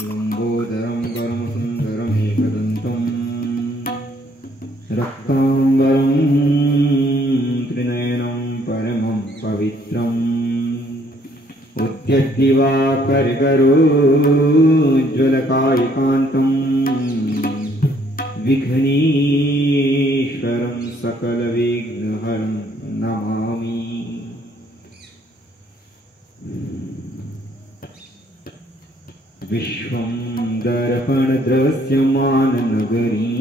लंबोदरं परमसुन्दरमेकदन्तं रक्ताम्बरं त्रिनयनं परमं पवित्रम् उद्यद्दिवाकरगरोज्ज्वलकायकान्तं विघ्नेश्वरं सकलविघ्नहरं नमामि। विश्वं दर्पणदृश्यमाननगरी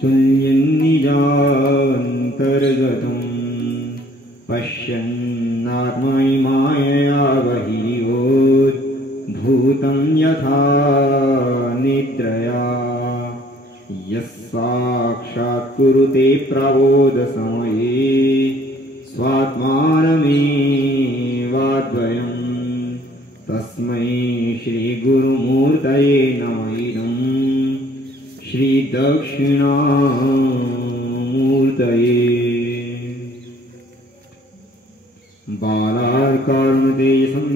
तुल्यं निजान्तर्गतं पश्यन्नात्मैमायया बहिर्योद्भूतं यथा निद्रया यस्साक्षात् कुरुते प्रबोधसमये स्वात्मानमेवाद्वयम् तस्मै श्रीगुरुमूर्तये नमः इदं श्रीदक्षिणामूर्तये। बालार्कारुणदेशं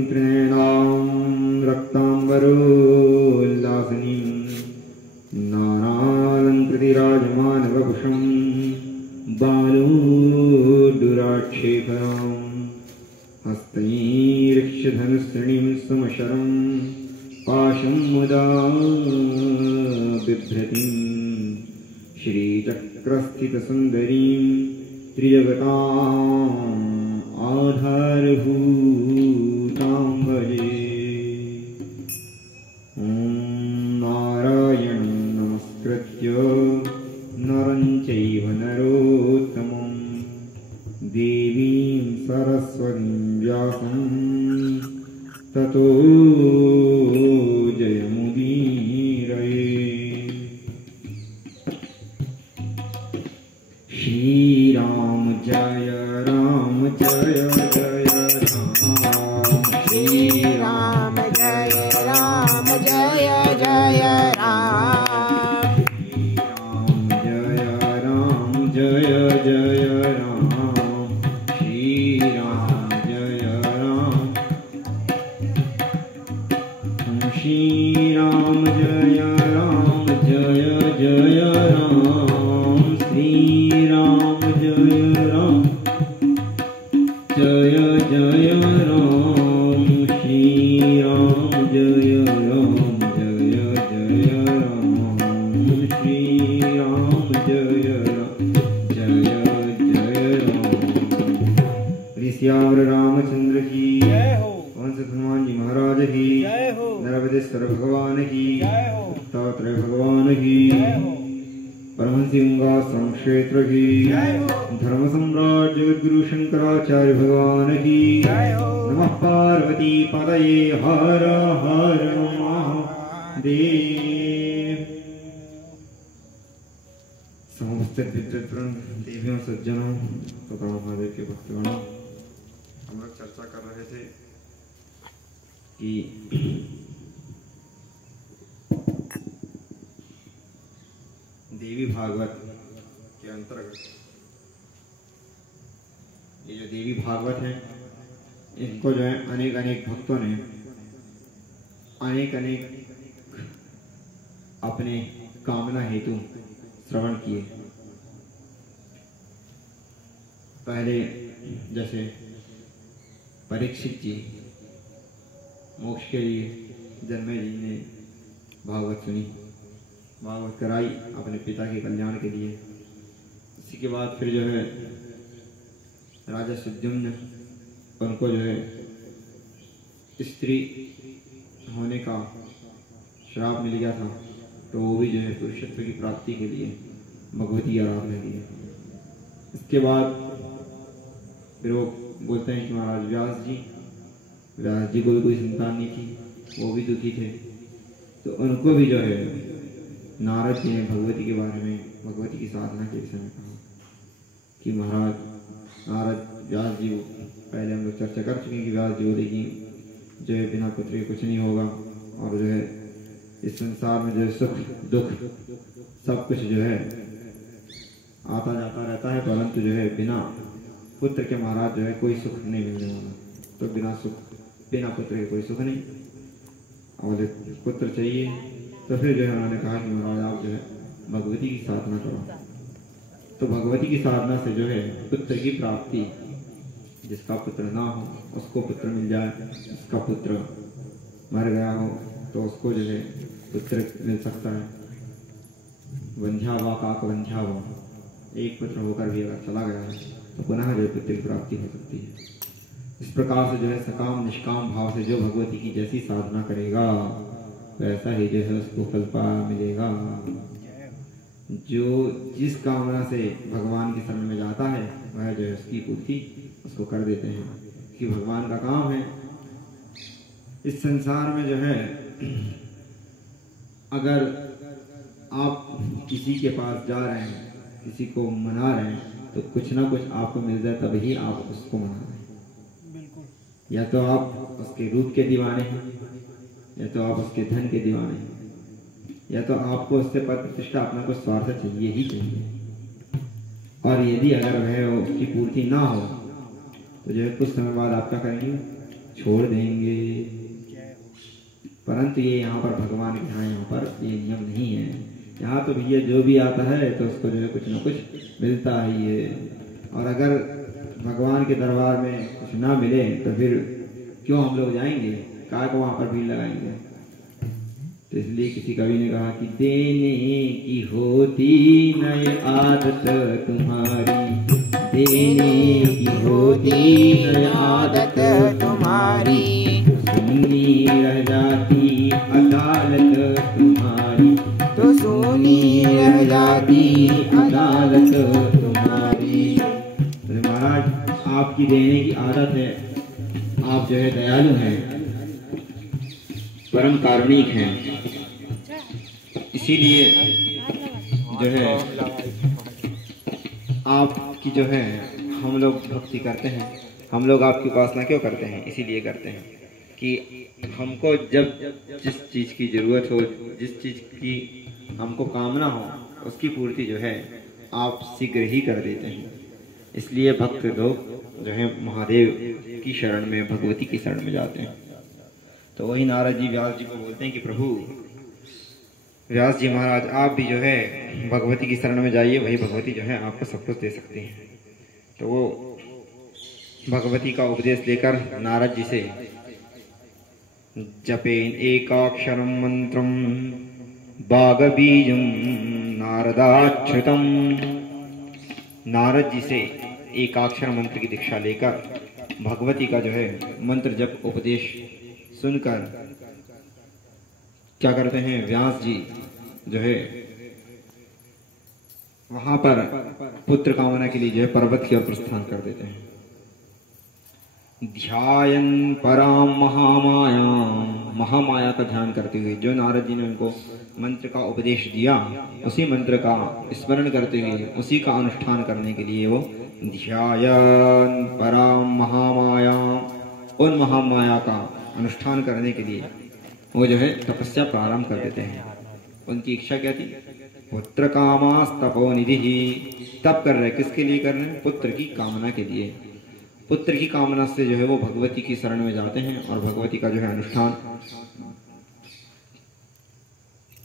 रक्ताम्बरोल्लासिनीं नानालङ्कृतिराजमानवपुषं बालोड्डुराक्षेखरां हस्तैर्क्षधनुस्त्रीणीं समशरं पाशं मुदा बिभ्रतीं श्रीचक्रस्थितसुन्दरीं त्रिजगताम् आधारभूतां भजे। ॐ नारायणं नमस्कृत्य नरं चैव नरोत्तमं देवीं सरस्वतीं व्यासं ततो जयमुदीरये। श्रीराम जय राम जय जय राम श्रीराम जय राम जय जय राम श्रीराम जय जय राम श्रीराम जय राम श्रीराम जय राम जय जय राम श्रीराम जय राम जय जय राम श्रीराम जय राम जय जय राम श्रीराम जय राम जय जय राम। ऋषियावर रामचंद्र की जय हो, वंश हनुमान जी महाराज की जय हो, नरवदेश्वर भगवान की जय हो, दत्तात्रेय भगवान की जय हो, परमहंसिंगाश्रम क्षेत्र की जय हो, धर्म सम्राट जगद्गुरु शंकराचार्य भगवान की जय हो। नमः पार्वती पतये हर हर महादेव। समस्त विद्वद्वृंद देवियों सज्जनों तथा महादेव के भक्तगणों, हम लोग चर्चा कर रहे थे कि देवी भागवत के अंतर्गत ये जो देवी भागवत है, इनको जो है अनेक अनेक भक्तों ने अनेक अनेक अपने कामना हेतु श्रवण किए। पहले जैसे परीक्षित जी मोक्ष के लिए जन्मे जी ने भागवत सुनी, भागवत कराई अपने पिता के कल्याण के लिए। इसी के बाद फिर जो है राजा सुद्युम्न उनको जो है स्त्री होने का श्राप मिल गया था, तो वो भी जो है पुरुषत्व की प्राप्ति के लिए भगवती आराधना की। इसके बाद फिर वो बोलते हैं कि महाराज व्यास जी को भी कोई संतान नहीं थी, वो भी दुखी थे, तो उनको भी जो है नारद जी ने भगवती के बारे में, भगवती की साधना के विषय में कहा कि महाराज नारद व्यास जी, पहले हम लोग चर्चा कर चुके हैं कि व्यास जी बोले कि जो है बिना पुत्र के कुछ नहीं होगा, और जो है इस संसार में जो है सुख दुख सब कुछ जो है आता जाता रहता है, परंतु जो है बिना पुत्र के महाराज जो है कोई सुख नहीं मिलने वाला। तो बिना पुत्र के कोई सुख नहीं। और जब पुत्र चाहिए तो फिर जो है उन्होंने कहा कि महाराज आप जो है भगवती की साधना करो। तो भगवती की साधना से जो है पुत्र की प्राप्ति, जिसका पुत्र ना हो उसको पुत्र मिल जाए, जिसका पुत्र मर गया हो तो उसको जो है पुत्र मिल सकता है। वंध्या व काक वंध्या व, एक पुत्र होकर भी अगर चला गया है तो पुनः जो पुत्र की प्राप्ति हो सकती है। इस प्रकार से जो है सकाम निष्काम भाव से जो भगवती की जैसी साधना करेगा वैसा ही जो है उसको फल मिलेगा। जो जिस कामना से भगवान के शरण में जाता है वह जो है उसकी पूर्ति उसको कर देते हैं कि भगवान का काम है। इस संसार में जो है अगर आप किसी के पास जा रहे हैं, किसी को मना रहे हैं तो कुछ ना कुछ आपको मिल जाए तभी आप उसको मना रहे हैं। या तो आप उसके रूप के दीवाने हैं, या तो आप उसके धन के दीवाने हैं, या तो आपको उससे पद प्रतिष्ठा अपना कुछ स्वार्थ चाहिए ही चाहिए। और यदि अगर वह उसकी पूर्ति ना हो तो जो है कुछ समय बाद आप क्या करेंगे, छोड़ देंगे। परंतु ये यहाँ पर भगवान के यहाँ पर ये नियम नहीं है। यहाँ तो भैया जो भी आता है तो उसको जो है कुछ ना कुछ मिलता ही है। और अगर भगवान के दरबार में कुछ ना मिले तो फिर क्यों हम लोग जाएंगे, काय को वहाँ पर भीड़ लगाएंगे। तो इसलिए किसी कवि ने कहा कि देने की होती नई आदत तुम्हारी, देने की होती नई आदत तुम्हारी, सुनी रह जाती अदालत तुम्हारी, तो सुनी रह जाती अदालत तुम्हारी। तो महाराज आपकी देने की आदत है, आप जो है दयालु हैं, परम कारुणिक हैं, इसीलिए जो है आपकी जो है हम लोग भक्ति करते हैं। हम लोग आपकी उपासना क्यों करते हैं, इसीलिए करते हैं कि हमको जब जिस चीज़ की ज़रूरत हो, जिस चीज़ की हमको कामना हो, उसकी पूर्ति जो है आप शीघ्र ही कर देते हैं। इसलिए भक्त लोग जो है महादेव की शरण में, भगवती की शरण में जाते हैं। तो वही नारद जी व्यास जी को बोलते हैं कि प्रभु व्यास जी महाराज आप भी जो है भगवती की शरण में जाइए, वही भगवती जो है आपको सब कुछ दे सकती हैं। तो वो भगवती का उपदेश लेकर नारद जी से जपेन एकाक्षरम मंत्रम बागबीजम नारदाच्छ्रुतम, नारद जी से एकाक्षर मंत्र की दीक्षा लेकर भगवती का जो है मंत्र जप उपदेश सुनकर क्या करते हैं, व्यास जी जो है वहां पर पुत्र कामना के लिए जो है पर्वत की ओर प्रस्थान कर देते हैं। ध्यायन पराम महामाया, महामाया का ध्यान करते हुए, जो नारद जी ने उनको मंत्र का उपदेश दिया उसी मंत्र का स्मरण करते हुए उसी का अनुष्ठान करने के लिए वो ध्यायन पराम महामाया, उन महामाया का अनुष्ठान करने के लिए वो जो है तपस्या प्रारंभ कर देते हैं। उनकी इच्छा क्या थी, पुत्र कामास तपोनिधि, तप कर रहे, किसके लिए कर रहे हैं, पुत्र की कामना के लिए। पुत्र की कामना से जो है वो भगवती की शरण में जाते हैं और भगवती का जो है अनुष्ठान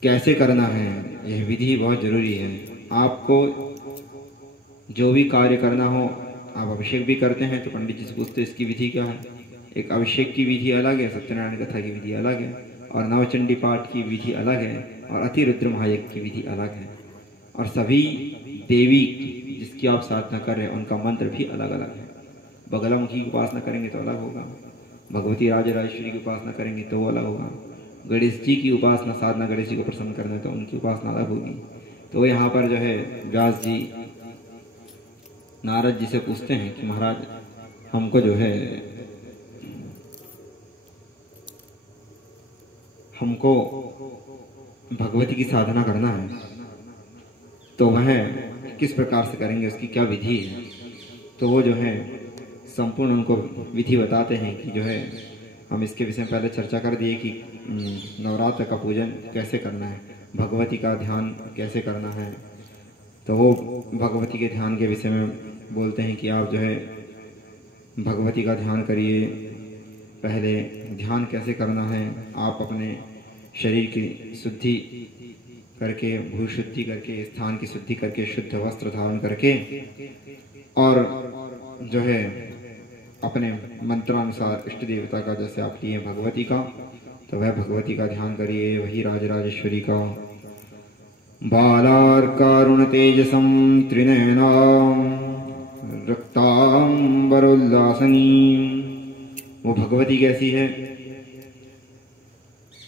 कैसे करना है, यह विधि बहुत जरूरी है। आपको जो भी कार्य करना हो, आप अभिषेक भी करते हैं तो पंडित जी से पूछते इसकी विधि क्या है। एक अभिषेक की विधि अलग है, सत्यनारायण कथा की विधि अलग है, और नवचंडी पाठ की विधि अलग है, और अतिरुद्र महायज्ञ की विधि अलग है। और सभी देवी जिसकी आप साधना कर रहे हैं उनका मंत्र भी अलग अलग है। बगलामुखी की उपासना करेंगे तो अलग होगा, भगवती राजराजेश्वरी की उपासना करेंगे तो वो अलग होगा, गणेश जी की उपासना साधना गणेश जी को प्रसन्न करना है तो उनकी उपासना अलग होगी। तो यहाँ पर जो है व्यास जी नारद जी से पूछते हैं कि महाराज हमको जो है हमको भगवती की साधना करना है तो वह किस प्रकार से करेंगे, उसकी क्या विधि है। तो वो जो है संपूर्ण उनको विधि बताते हैं कि जो है हम इसके विषय में पहले चर्चा कर दिए कि नवरात्र का पूजन कैसे करना है, भगवती का ध्यान कैसे करना है। तो वो भगवती के ध्यान के विषय में बोलते हैं कि आप जो है भगवती का ध्यान करिए, पहले ध्यान कैसे करना है, आप अपने शरीर की शुद्धि करके, भू शुद्धि करके, स्थान की शुद्धि करके, शुद्ध वस्त्र धारण करके, और जो है अपने मंत्रानुसार इष्ट देवता का, जैसे आप लिए भगवती का, तो वह भगवती का ध्यान करिए, वही राजराजेश्वरी का। बालार्कारुण तेजसं त्रिनयनां रक्तांबरोल्लासनी। वो भगवती कैसी है?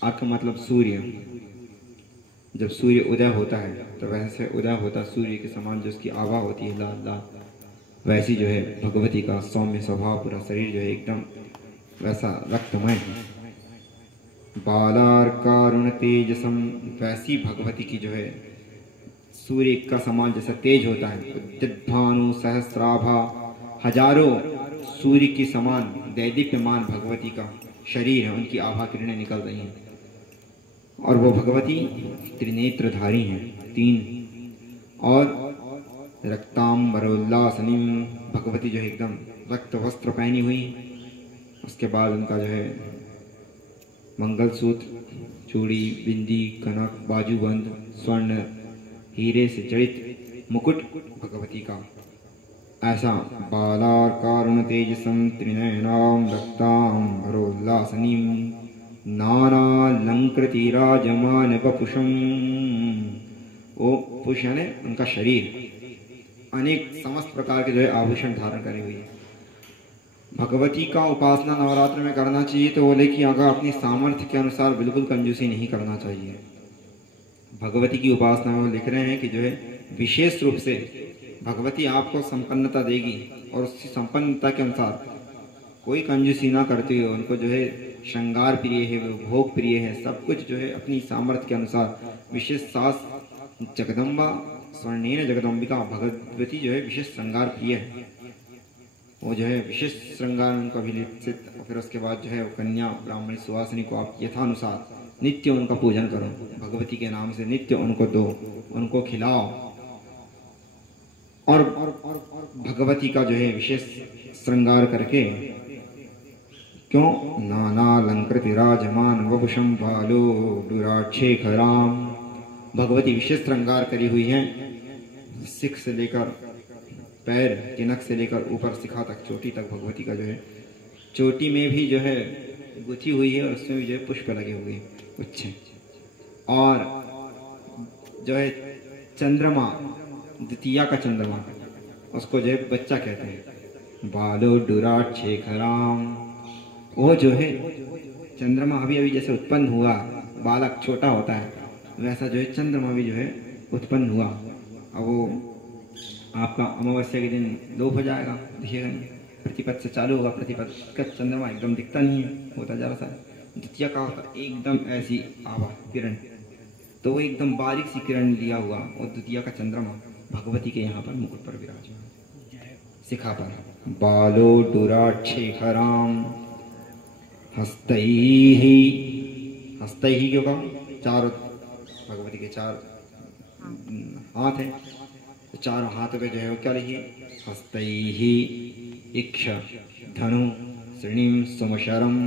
अर्क मतलब सूर्य। जब सूर्य उदय होता है तो वैसे उदय होता सूर्य के समान जो उसकी आभा होती है लाल लाल, वैसी जो है भगवती का सौम्य स्वभाव, पूरा शरीर जो है एकदम वैसा रक्तमय है। बालार्कारुण तेजसम, वैसी भगवती की जो है सूर्य का समान जैसा तेज होता है। उद्यद्भानु सहस्राभा, हजारों सूर्य की समान दैदीप्यमान भगवती का शरीर है, उनकी आभा किरणें निकल रही हैं। और वो भगवती त्रिनेत्रधारी हैं, 3, और रक्तांबरोल्लासनी, भगवती जो है एकदम रक्त वस्त्र पहनी हुई। उसके बाद उनका जो है मंगलसूत्र, चूड़ी, बिंदी, कनक, बाजूबंद, स्वर्ण, हीरे से जड़ित मुकुट भगवती का। ऐसा बालार्कारुण तेजसं त्रिनयनां रक्तांबरोल्लासनीं नानालंकृति राजमान वपुषं। वो पुष यानी उनका शरीर अनेक समस्त प्रकार के जो है आभूषण धारण करे हुई है। भगवती का उपासना नवरात्र में करना चाहिए तो बोले कि अगर अपनी सामर्थ्य के अनुसार बिल्कुल कंजूसी नहीं करना चाहिए। भगवती की उपासना में वो लिख रहे हैं कि जो है विशेष रूप से भगवती आपको संपन्नता देगी, और उसी संपन्नता के अनुसार कोई कंजूसी ना करते हुए उनको जो है श्रृंगार प्रिय है, वो भोग प्रिय है, सब कुछ जो है अपनी सामर्थ्य के अनुसार। विशेष सास जगदम्बा स्वर्णेन जगदम्बिका, भगवती जो है विशेष श्रृंगार प्रिय है। वो जो है विशेष श्रृंगार उनको अभिलिप्सित, और फिर उसके बाद जो है कन्या ब्राह्मणी सुवासिनी को आप यथानुसार नित्य उनका पूजन करो, भगवती के नाम से नित्य उनको दो, उनको खिलाओ। और भगवती का जो है विशेष श्रृंगार करके, क्यों? नानालंकृत राजमान वपुषम बालो दुराक्षेखराम, भगवती विशेष श्रृंगार करी हुई है, सिख से लेकर पैर के नख से लेकर ऊपर शिखा तक, चोटी तक भगवती का जो है, चोटी में भी जो है गुथी हुई है, और उसमें भी जो है पुष्प लगे हुए अच्छे। और जो है चंद्रमा, द्वितीया का चंद्रमा, उसको जो है बच्चा कहते हैं, बालो दुराक्षेखराम। वो जो है चंद्रमा अभी अभी जैसे उत्पन्न हुआ, बालक छोटा होता है, वैसा जो है चंद्रमा भी जो है उत्पन्न हुआ। अब वो आपका अमावस्या के दिन लोप हो जाएगा, दिखेगा नहीं, प्रतिपद से चालू होगा, प्रतिपद का चंद्रमा एकदम दिखता नहीं है, होता जा रहा है। द्वितीय का होता एकदम ऐसी आभा किरण, तो वो एकदम बारीक सी किरण लिया हुआ, और द्वितीय का चंद्रमा भगवती के यहाँ पर मुकुट पर विराजमान, शिखा पर। बालो दुराक्षेखराम हस्तैहि, हस्तैहि क्यों कहा? चार भगवती के 4 हाथ हैं, तो 4 हाथ पे जो है वो क्या लिखिए? हस्तैहि इक्ष धनु श्रीणीम सुमशरम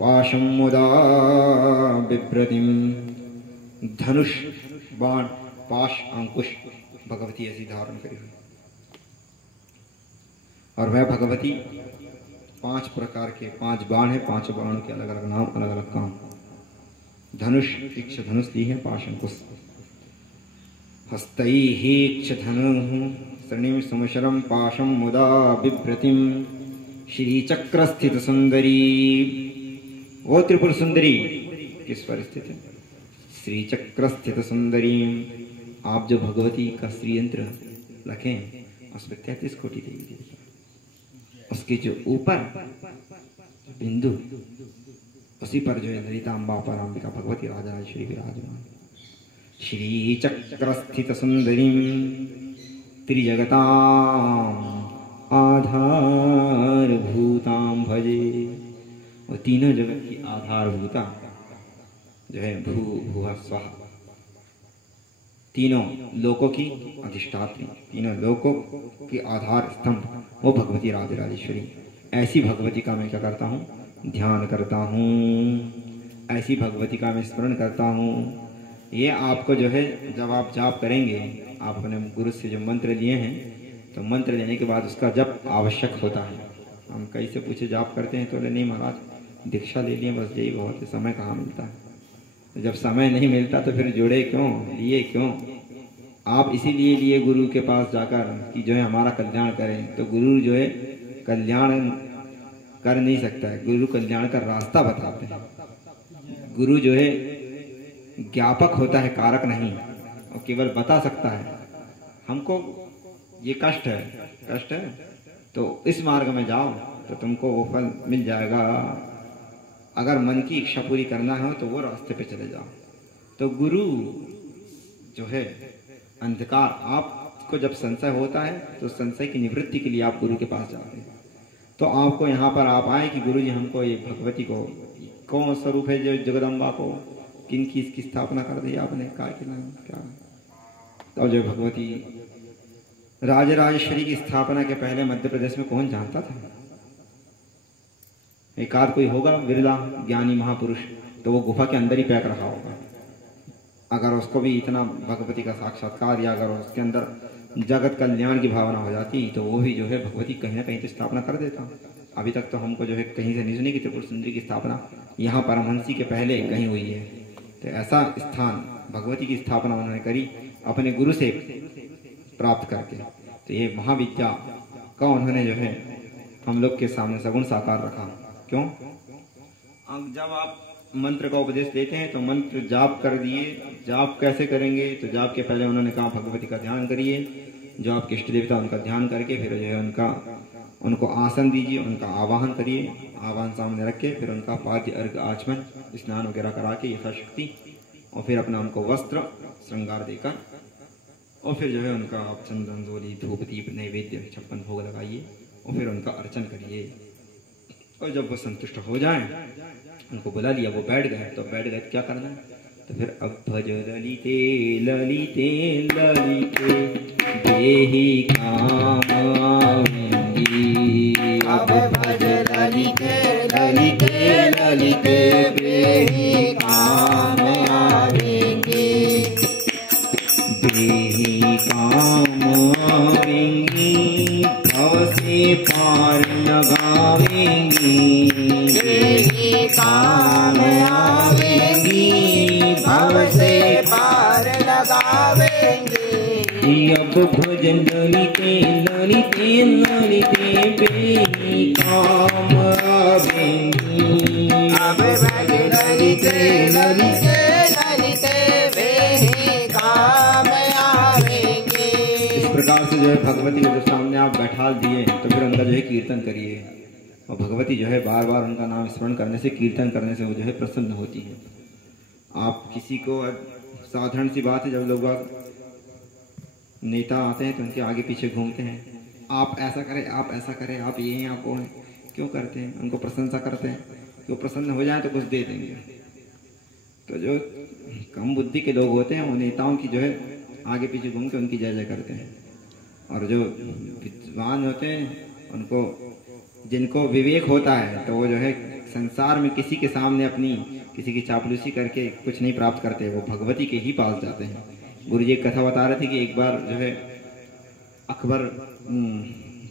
पाशम मुदा बिभ्रतिम। धनुष बाण, पाश, अंकुश भगवती ऐसी धारण करी हुई। और वह भगवती 5 प्रकार के 5 बाण है, 5 बाणों के अलग अलग नाम, अलग अलग काम। धनुष, इक्ष धनुष ली है, पाश अंकुश। हस्तैहि इक्ष धनु श्रीणीम सुमशरम पाशम मुदा बिभ्रतिम। श्री चक्र स्थित सुंदरी, वो त्रिपुर सुंदरी किस पर स्थित है? श्री चक्र स्थित सुंदरी। आप जो भगवती का श्री यंत्र रखें, उसमें 33 कोटि देवी, उसके जो ऊपर बिंदु, उसी पर जो है ललितांबा परांबिका भगवती राजराजेश्वरी विराजमान। श्री चक्र स्थित सुंदरी त्रिजगताम आधारभूतां भजे। वो तीनों जगत की आधारभूता जो है भू भुवः स्वः, तीनों लोकों की अधिष्ठात्री, तीनों लोकों की आधार स्तंभ, वो भगवती राजराजेश्वरी। ऐसी भगवती का मैं क्या करता हूँ, ध्यान करता हूँ, ऐसी भगवती का मैं स्मरण करता हूँ। ये आपको जो है जब आप जाप करेंगे, आप अपने गुरु से जो मंत्र लिए हैं, तो मंत्र लेने के बाद उसका जप आवश्यक होता है। हम कई से पूछे जाप करते हैं तो बोले नहीं महाराज दीक्षा ले लिए बस यही बहुत है, समय कहाँ मिलता है। तो जब समय नहीं मिलता तो फिर जुड़े क्यों, लिए क्यों? आप इसीलिए लिए गुरु के पास जाकर कि जो है हमारा कल्याण करें। तो गुरु जो है कल्याण कर नहीं सकता है, गुरु कल्याण का रास्ता बताते हैं। गुरु जो है ज्ञापक होता है, कारक नहीं, और केवल बता सकता है। हमको ये कष्ट है तो इस मार्ग में जाओ तो तुमको वो फल मिल जाएगा। अगर मन की इच्छा पूरी करना हो तो वो रास्ते पे चले जाओ। तो गुरु जो है अंधकार, आपको जब संशय होता है तो संशय की निवृत्ति के लिए आप गुरु के पास जाते हैं। तो आपको यहाँ पर आप आए कि गुरु जी हमको ये भगवती को, कौन स्वरूप है जो जगदम्बा को, किनकी इसकी स्थापना कर दी आपने, काय के नाम क्या? तो जो भगवती राजराजेश्वरी की स्थापना के पहले मध्य प्रदेश में कौन जानता था? एक आध कोई होगा विरला ज्ञानी महापुरुष, तो वो गुफा के अंदर ही पैक रखा होगा। अगर उसको भी इतना भगवती का साक्षात्कार या अगर उसके अंदर जगत कल्याण की भावना हो जाती तो वो भी जो है भगवती कहीं ना कहीं तो स्थापना कर देता। अभी तक तो हमको जो है कहीं से नहीं सुनी कि त्रिपुर सुंदरी की स्थापना यहाँ परमहंसी के पहले कहीं हुई है। तो ऐसा स्थान भगवती की स्थापना उन्होंने करी अपने गुरु से प्राप्त करके। तो ये महाविद्या का उन्होंने जो है हम लोग के सामने सगुण साकार रखा। क्यों? जब आप मंत्र का उपदेश देते हैं तो मंत्र जाप कर दिए। जाप कैसे करेंगे? तो जाप के पहले उन्होंने कहा भगवती का ध्यान करिए, जो आपके इष्ट देवता उनका ध्यान करके फिर जो है उनको आसन दीजिए, उनका आवाहन करिए, आवाहन सामने रख के फिर उनका पाद्य अर्घ आचमन स्नान वगैरह करा के यथाशक्ति, और फिर अपना उनको वस्त्र श्रृंगार देकर, और फिर जो है उनका आप चंदन जोली धूप दीप नैवेद्य 56 भोग लगाइए और फिर उनका अर्चन करिए। और जब वो संतुष्ट हो जाएं, उनको बुला लिया, वो बैठ गए, तो बैठ गए क्या करना है? तो फिर अब भज ललिते ललिते ललिते देहि काम आवेंगी, अब भज ललिते ललिते ललिते देहि काम आवेंगी, देहि काम आवेंगी, भव से पार लगावेंगी, देहि काम आवेंगी, भव से पार लगावेंगी। अब भजन ललिते ललिते ललिते देहि काम आवेंगी, अब भज ललिते ललिते ललिते देहि काम आवेंगी। इस प्रकार से जो है भगवती को जो सामने आप बैठा दिए तो फिर उनका जो है कीर्तन करिए। और भगवती जो है बार बार उनका नाम स्मरण करने से, कीर्तन करने से वो जो है प्रसन्न होती है। आप किसी को, साधारण सी बात है, जब लोग नेता आते हैं तो उनके आगे पीछे घूमते हैं, आप ऐसा करें, आप ऐसा करें, आप ये हैं, आप वो हैं, क्यों करते हैं? उनको प्रशंसा करते हैं कि वो प्रसन्न हो जाए तो कुछ दे देंगे। तो जो कम बुद्धि के लोग होते हैं वो नेताओं की जो है आगे पीछे घूम के उनकी जय जय करते हैं। और जो विद्वान होते हैं उनको, जिनको विवेक होता है, तो वो जो है संसार में किसी के सामने अपनी किसी की चापलूसी करके कुछ नहीं प्राप्त करते, वो भगवती के ही पास जाते हैं। गुरु जी एक कथा बता रहे थे कि एक बार जो है अकबर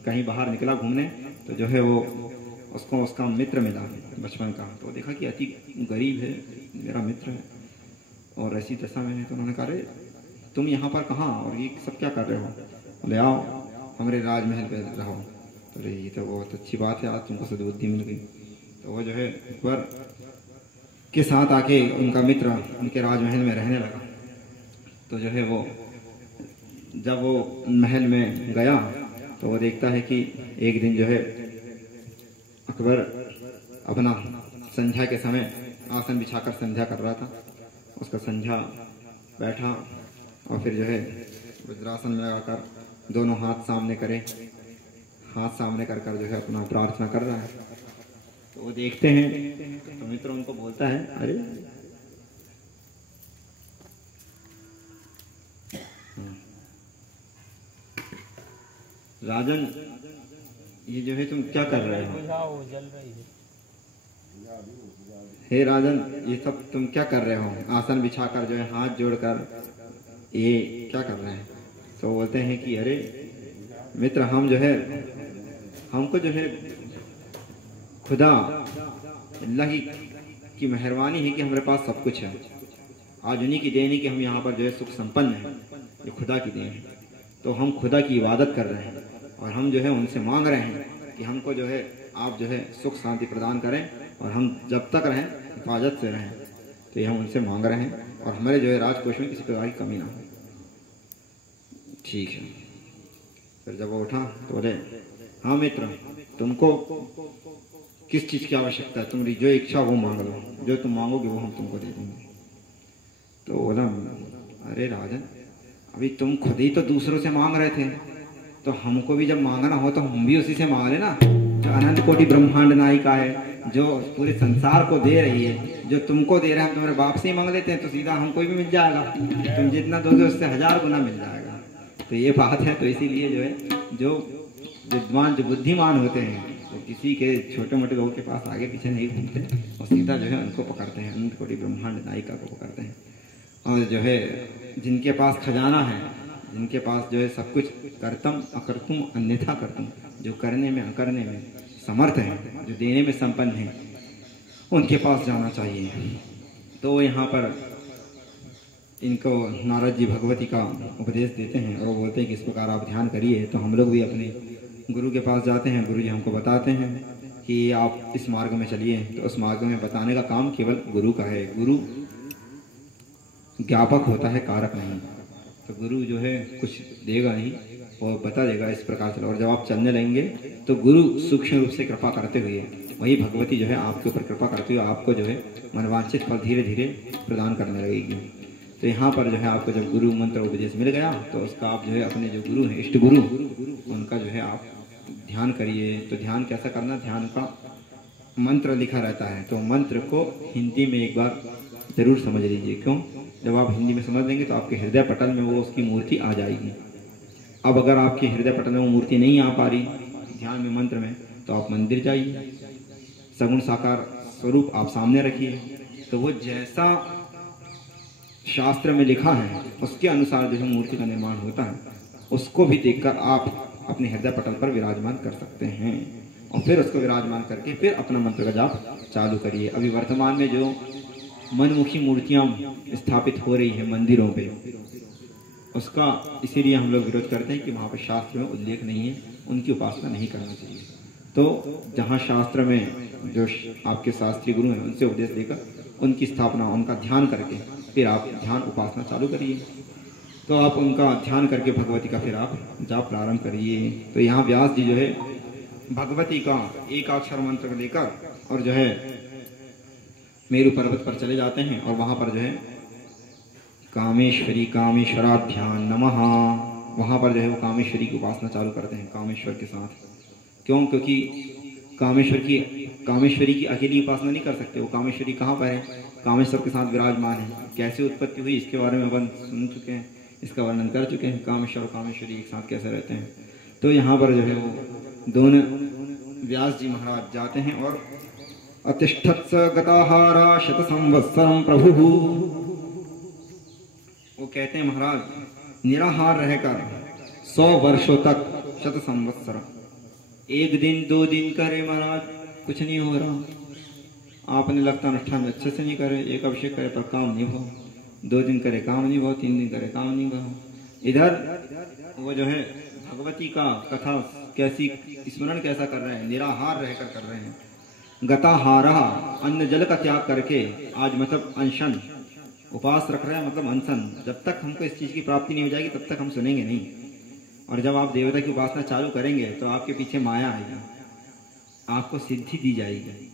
कहीं बाहर निकला घूमने, तो जो है वो उसको उसका मित्र मिला बचपन का, तो देखा कि अति गरीब है, मेरा मित्र है और ऐसी दशा में है। तो उन्होंने कहा अरे तुम यहाँ पर कहाँ और ये सब क्या कर रहे हो? बोले आओ हमारे राजमहल पे रहो। तो ये तो बहुत अच्छी बात है, आज तुमको सद्बुद्धि मिल गई। तो वो जो है अकबर के साथ आके उनका मित्र उनके राजमहल में रहने लगा। तो जो है वो जब वो महल में गया तो वो देखता है कि एक दिन जो है अकबर अपना संध्या के समय आसन बिछाकर संध्या कर रहा था। उसका संध्या बैठा और फिर जो है वज्रासन में लगाकर दोनों हाथ सामने करे, हाथ सामने कर कर जो है अपना प्रार्थना कर रहा है। तो वो देखते हैं तो मित्र उनको बोलता है अरे राजन ये जो है तुम क्या कर रहे हो? बुझाओ, जल रही है। हे राजन, ये सब तुम क्या कर रहे हो? आसन बिछाकर जो है हाथ जोड़कर ये क्या कर रहे हैं? तो बोलते हैं कि अरे मित्र, हम जो है हमको जो है खुदा अल्लाह की मेहरबानी है कि हमारे पास सब कुछ है। आज उन्हीं की देन है कि हम यहाँ पर जो है सुख संपन्न हैं, ये खुदा की देन है। तो हम खुदा की इबादत कर रहे हैं और हम जो है उनसे मांग रहे हैं कि हमको जो है आप जो है सुख शांति प्रदान करें और हम जब तक रहें हिफाजत से रहें। तो ये हम उनसे मांग रहे हैं और हमारे जो है राजकोष में किसी प्रकार की कमी ना हो। ठीक है। फिर जब वो उठा तो बोले, हाँ मित्र, तुमको किस चीज़ की आवश्यकता है? तुम्हारी जो इच्छा वो मांग लो, जो तुम मांगोगे वो हम तुमको दे देंगे। तो बोला, अरे राजन, अभी तुम खुद ही तो दूसरों से मांग रहे थे, तो हमको भी जब मांगना हो तो हम भी उसी से मांग लेना जो अनंत कोटि ब्रह्मांड नायिका है, जो पूरे संसार को दे रही है। जो तुमको दे रहे हैं, हम तुम्हारे बाप से ही मांग लेते हैं तो सीधा हमको भी मिल जाएगा। तुम जितना दोगे उससे 1000 गुना मिल जाएगा। तो ये बात है। तो इसीलिए जो है जो विद्वान, जो बुद्धिमान होते हैं, तो किसी के छोटे मोटे लोगों के पास आगे पीछे नहीं घूमते और सीधा जो है उनको पकड़ते हैं, अनंत कोटि ब्रह्मांड नायिका को पकड़ते हैं। और जो है जिनके पास खजाना है, जिनके पास जो है सब कुछ कर्तम अकर्तुम अन्यथा कर्तुम, जो करने में अकरने में समर्थ है, जो देने में संपन्न है, उनके पास जाना चाहिए। तो यहाँ पर इनको नारद जी भगवती का उपदेश देते हैं और वो बोलते हैं कि इस प्रकार आप ध्यान करिए। तो हम लोग भी अपने गुरु के पास जाते हैं, गुरु जी हमको बताते हैं कि आप इस मार्ग में चलिए। तो उस मार्ग में बताने का काम केवल गुरु का है। गुरु ज्ञापक होता है, कारक नहीं। तो गुरु जो है कुछ देगा नहीं और बता देगा इस प्रकार चलो। और जब आप चलने लगेंगे तो गुरु सूक्ष्म रूप से कृपा करते हुए, वही भगवती जो है आपके ऊपर कृपा करते हुए आपको जो है मनवांछित फल धीरे धीरे प्रदान करने लगेगी। तो यहाँ पर जो है आपको जब गुरु मंत्र उपदेश मिल गया तो उसका आप जो है अपने जो गुरु हैं, इष्ट गुरु, उनका जो है आप ध्यान करिए। तो ध्यान कैसा करना? ध्यान का मंत्र लिखा रहता है, तो मंत्र को हिंदी में एक बार जरूर समझ लीजिए। क्यों? जब आप हिंदी में समझ लेंगे तो आपके हृदय पटल में वो उसकी मूर्ति आ जाएगी। अब अगर आपके हृदय पटल में वो मूर्ति नहीं आ पा रही ध्यान में, मंत्र में, तो आप मंदिर जाइए, सगुण साकार स्वरूप आप सामने रखिए। तो वो जैसा शास्त्र में लिखा है उसके अनुसार जो है मूर्ति का निर्माण होता है, उसको भी देखकर आप अपने हृदय पटल पर विराजमान कर सकते हैं। और फिर उसको विराजमान करके फिर अपना मंत्र का जाप चालू करिए। अभी वर्तमान में जो मनमुखी मूर्तियां स्थापित हो रही है मंदिरों पे, उसका इसीलिए हम लोग विरोध करते हैं कि वहाँ पर शास्त्र में उल्लेख नहीं है, उनकी उपासना नहीं करना चाहिए। तो जहाँ शास्त्र में जो आपके शास्त्रीय गुरु हैं उनसे उपदेश देकर उनकी स्थापना, उनका ध्यान करके फिर आप ध्यान उपासना चालू करिए। तो आप उनका ध्यान करके भगवती का फिर आप जाप प्रारंभ करिए। तो यहाँ व्यास जी जो है भगवती का एकाक्षर मंत्र लेकर और जो है मेरु पर्वत पर चले जाते हैं और वहाँ पर जो है कामेश्वरी कामेश्वराभ्याम नमः, वहाँ पर जो है वो कामेश्वरी की उपासना चालू करते हैं कामेश्वर के साथ। क्यों? क्योंकि कामेश्वरी की अकेली उपासना नहीं कर सकते। वो कामेश्वरी कहाँ पर है? कामेश्वर के साथ विराजमान है। कैसे उत्पत्ति हुई इसके बारे में अपन सुन चुके हैं, इसका वर्णन कर चुके हैं। कामेश्वर और कामेश्वरी एक साथ कैसे रहते हैं। तो यहाँ पर जो है वो दोनों व्यास जी महाराज जाते हैं और अतिष्ठत्स गताहारा शत संवत्सरम प्रभु, वो कहते हैं महाराज निराहार रहकर 100 वर्षों तक, शत संवत्सर, 1 दिन 2 दिन करे महाराज कुछ नहीं हो रहा। आपने लगता अनुष्ठान अच्छे से नहीं करे, एक अभिषेक करे पर काम नहीं हुआ, 2 दिन करे काम नहीं हुआ, 3 दिन करे काम नहीं हुआ। इधर वो जो है भगवती का कथा कैसी स्मरण कैसा कर रहे हैं? निराहार रहकर कर रहे हैं। गताहारा, अन्न जल का त्याग करके, आज मतलब अनशन, उपास रख रहे हैं मतलब अनशन। जब तक हमको इस चीज की प्राप्ति नहीं हो जाएगी तब तक हम सुनेंगे नहीं। और जब आप देवता की उपासना चालू करेंगे तो आपके पीछे माया आएगी, आपको सिद्धि दी जाएगी।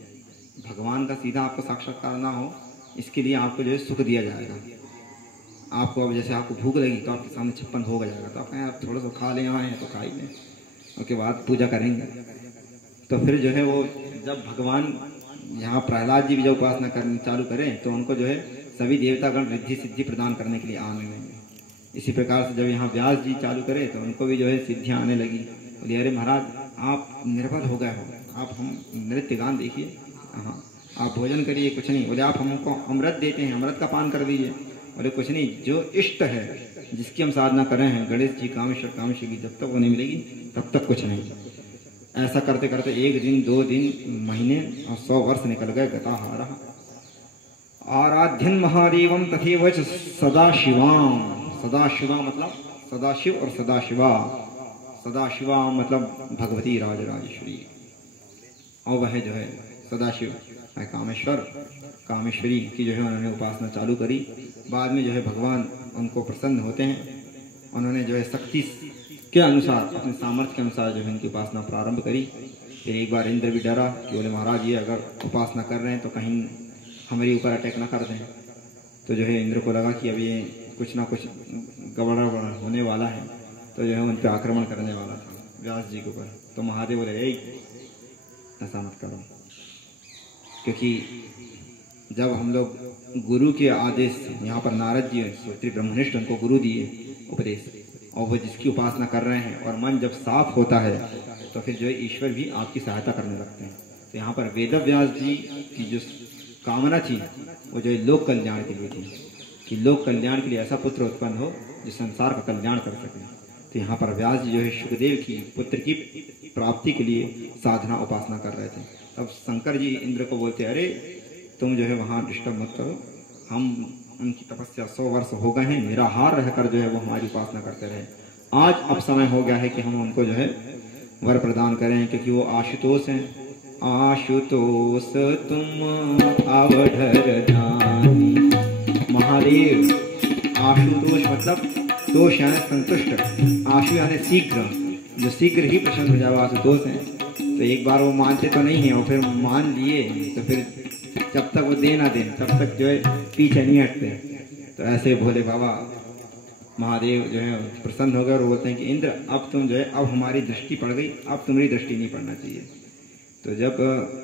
भगवान का सीधा आपको साक्षात्कार ना हो इसके लिए आपको जो है सुख दिया जाएगा। आपको अब जैसे आपको भूख लगी तो आपके सामने 56 भोग आ जाएगा, तो आप कहें आप थोड़ा सा खा लें, आए हैं तो खा ही लें, उसके बाद पूजा करेंगे। तो फिर जो है वो जब भगवान यहाँ प्रहलाद जी भी जब उपासना करनी चालू करें तो उनको जो है सभी देवतागण रिद्धि सिद्धि प्रदान करने के लिए आने लगे। इसी प्रकार से जब यहाँ व्यास जी चालू करे तो उनको भी जो है सिद्धियाँ आने लगी। बोलिए अरे महाराज आप निर्बल हो गए हो, आप हम नृत्य गान देखिए, हाँ आप भोजन करिए, कुछ नहीं। बोले आप हमको अमृत देते हैं, अमृत का पान कर दीजिए। बोले कुछ नहीं, जो इष्ट है, जिसकी हम साधना कर रहे हैं, गणेश जी, कामेश्वर, कामेश्वर की, जब तक वो नहीं मिलेगी तब तक कुछ नहीं। ऐसा करते करते 1 दिन, 2 दिन, महीने और 100 वर्ष निकल गए। गताहारः आराध्यन महादेवम तथैव च सदाशिवाम। सदाशिवा मतलब सदाशिव और सदाशिवा। सदाशिवा मतलब भगवती राजराजेश्वरी, और वह जो है सदाशिव है कामेश्वर, कामेश्वरी की जो है उन्होंने उपासना चालू करी। बाद में जो है भगवान उनको प्रसन्न होते हैं, उन्होंने जो है शक्ति के अनुसार, अपने सामर्थ्य के अनुसार जो है उनकी उपासना प्रारंभ करी। फिर एक बार इंद्र भी डरा कि बोले महाराज ये अगर उपासना कर रहे हैं तो कहीं हमारे ऊपर अटैक ना कर दें। तो जो है इंद्र को लगा कि अब ये कुछ ना कुछ गड़बड़ होने वाला है, तो जो है उन पर आक्रमण करने वाला था व्यास जी के ऊपर। तो महादेव बोले ऐसा मत करो, क्योंकि जब हम लोग गुरु के आदेश से, यहाँ पर नारद जी श्रोत्री ब्रह्मनिष्ठ उनको गुरु दिए उपदेश, और वो जिसकी उपासना कर रहे हैं और मन जब साफ होता है तो फिर जो है ईश्वर भी आपकी सहायता करने लगते हैं। तो यहाँ पर वेद व्यास जी की जो कामना थी वो जो है लोक कल्याण के लिए थी, कि लोक कल्याण के लिए ऐसा पुत्र उत्पन्न हो जो संसार का कल्याण कर सके। तो यहाँ पर व्यास जी जो है सुखदेव की पुत्र की प्राप्ति के लिए साधना उपासना कर रहे थे। तब शंकर जी इंद्र को बोलते, अरे तुम जो है वहाँ डिस्टर्ब मत करो, हम उनकी तपस्या 100 वर्ष हो गए हैं, निराहार रहकर जो है वो हमारी उपासना करते रहे। आज अब समय हो गया है कि हम उनको जो है वर प्रदान करें, क्योंकि वो आशुतोष हैं। आशुतोष तुम अवधर धानी। महादेव आशुतोष मतलब तोष यानी संतुष्ट, आशु यानी शीघ्र, जो शीघ्र ही प्रसन्न हो जाए आशुतोष हैं। तो एक बार वो मानते तो नहीं है, और फिर मान लिए तो फिर जब तक वो दे ना दें तब तक जो है पीछे नहीं हटते। तो ऐसे भोले बाबा महादेव जो है प्रसन्न हो गए और बोलते हैं कि इंद्र अब तुम जो है, अब हमारी दृष्टि पड़ गई, अब तुम्हारी दृष्टि नहीं पड़ना चाहिए। तो जब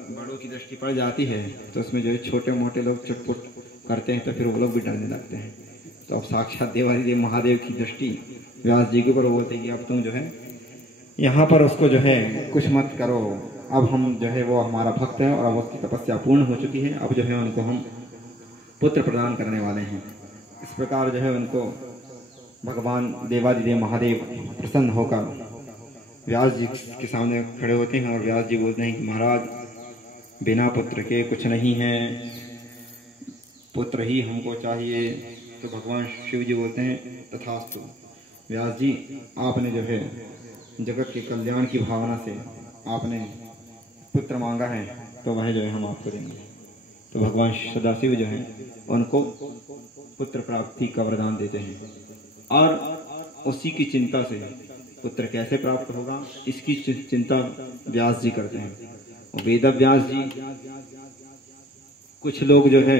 बड़ों की दृष्टि पड़ जाती है तो उसमें जो है छोटे मोटे लोग चुटपुट करते हैं, तो फिर वो लोग भी डरने लगते हैं। तो अब साक्षात देवादिदेव महादेव की दृष्टि व्यास जी के ऊपर बोलते हैं कि अब तुम जो है यहाँ पर उसको जो है कुछ मत करो, अब हम जो है वो हमारा भक्त है और अब उसकी तपस्या पूर्ण हो चुकी है, अब जो है उनको हम पुत्र प्रदान करने वाले हैं। इस प्रकार जो है उनको भगवान देवादिदेव महादेव प्रसन्न होकर व्यास जी के सामने खड़े होते हैं, और व्यास जी बोलते हैं कि महाराज बिना पुत्र के कुछ नहीं है, पुत्र ही हमको चाहिए। तो भगवान शिव जी बोलते हैं तथास्तु। व्यास जी आपने जो है जगत के कल्याण की भावना से आपने पुत्र मांगा है, तो वह जो है हम आपको देंगे। तो भगवान सदाशिव जो है उनको पुत्र प्राप्ति का वरदान देते हैं, और उसी की चिंता से पुत्र कैसे प्राप्त होगा इसकी चिंता व्यास जी करते हैं। वेद व्यास जी, कुछ लोग जो है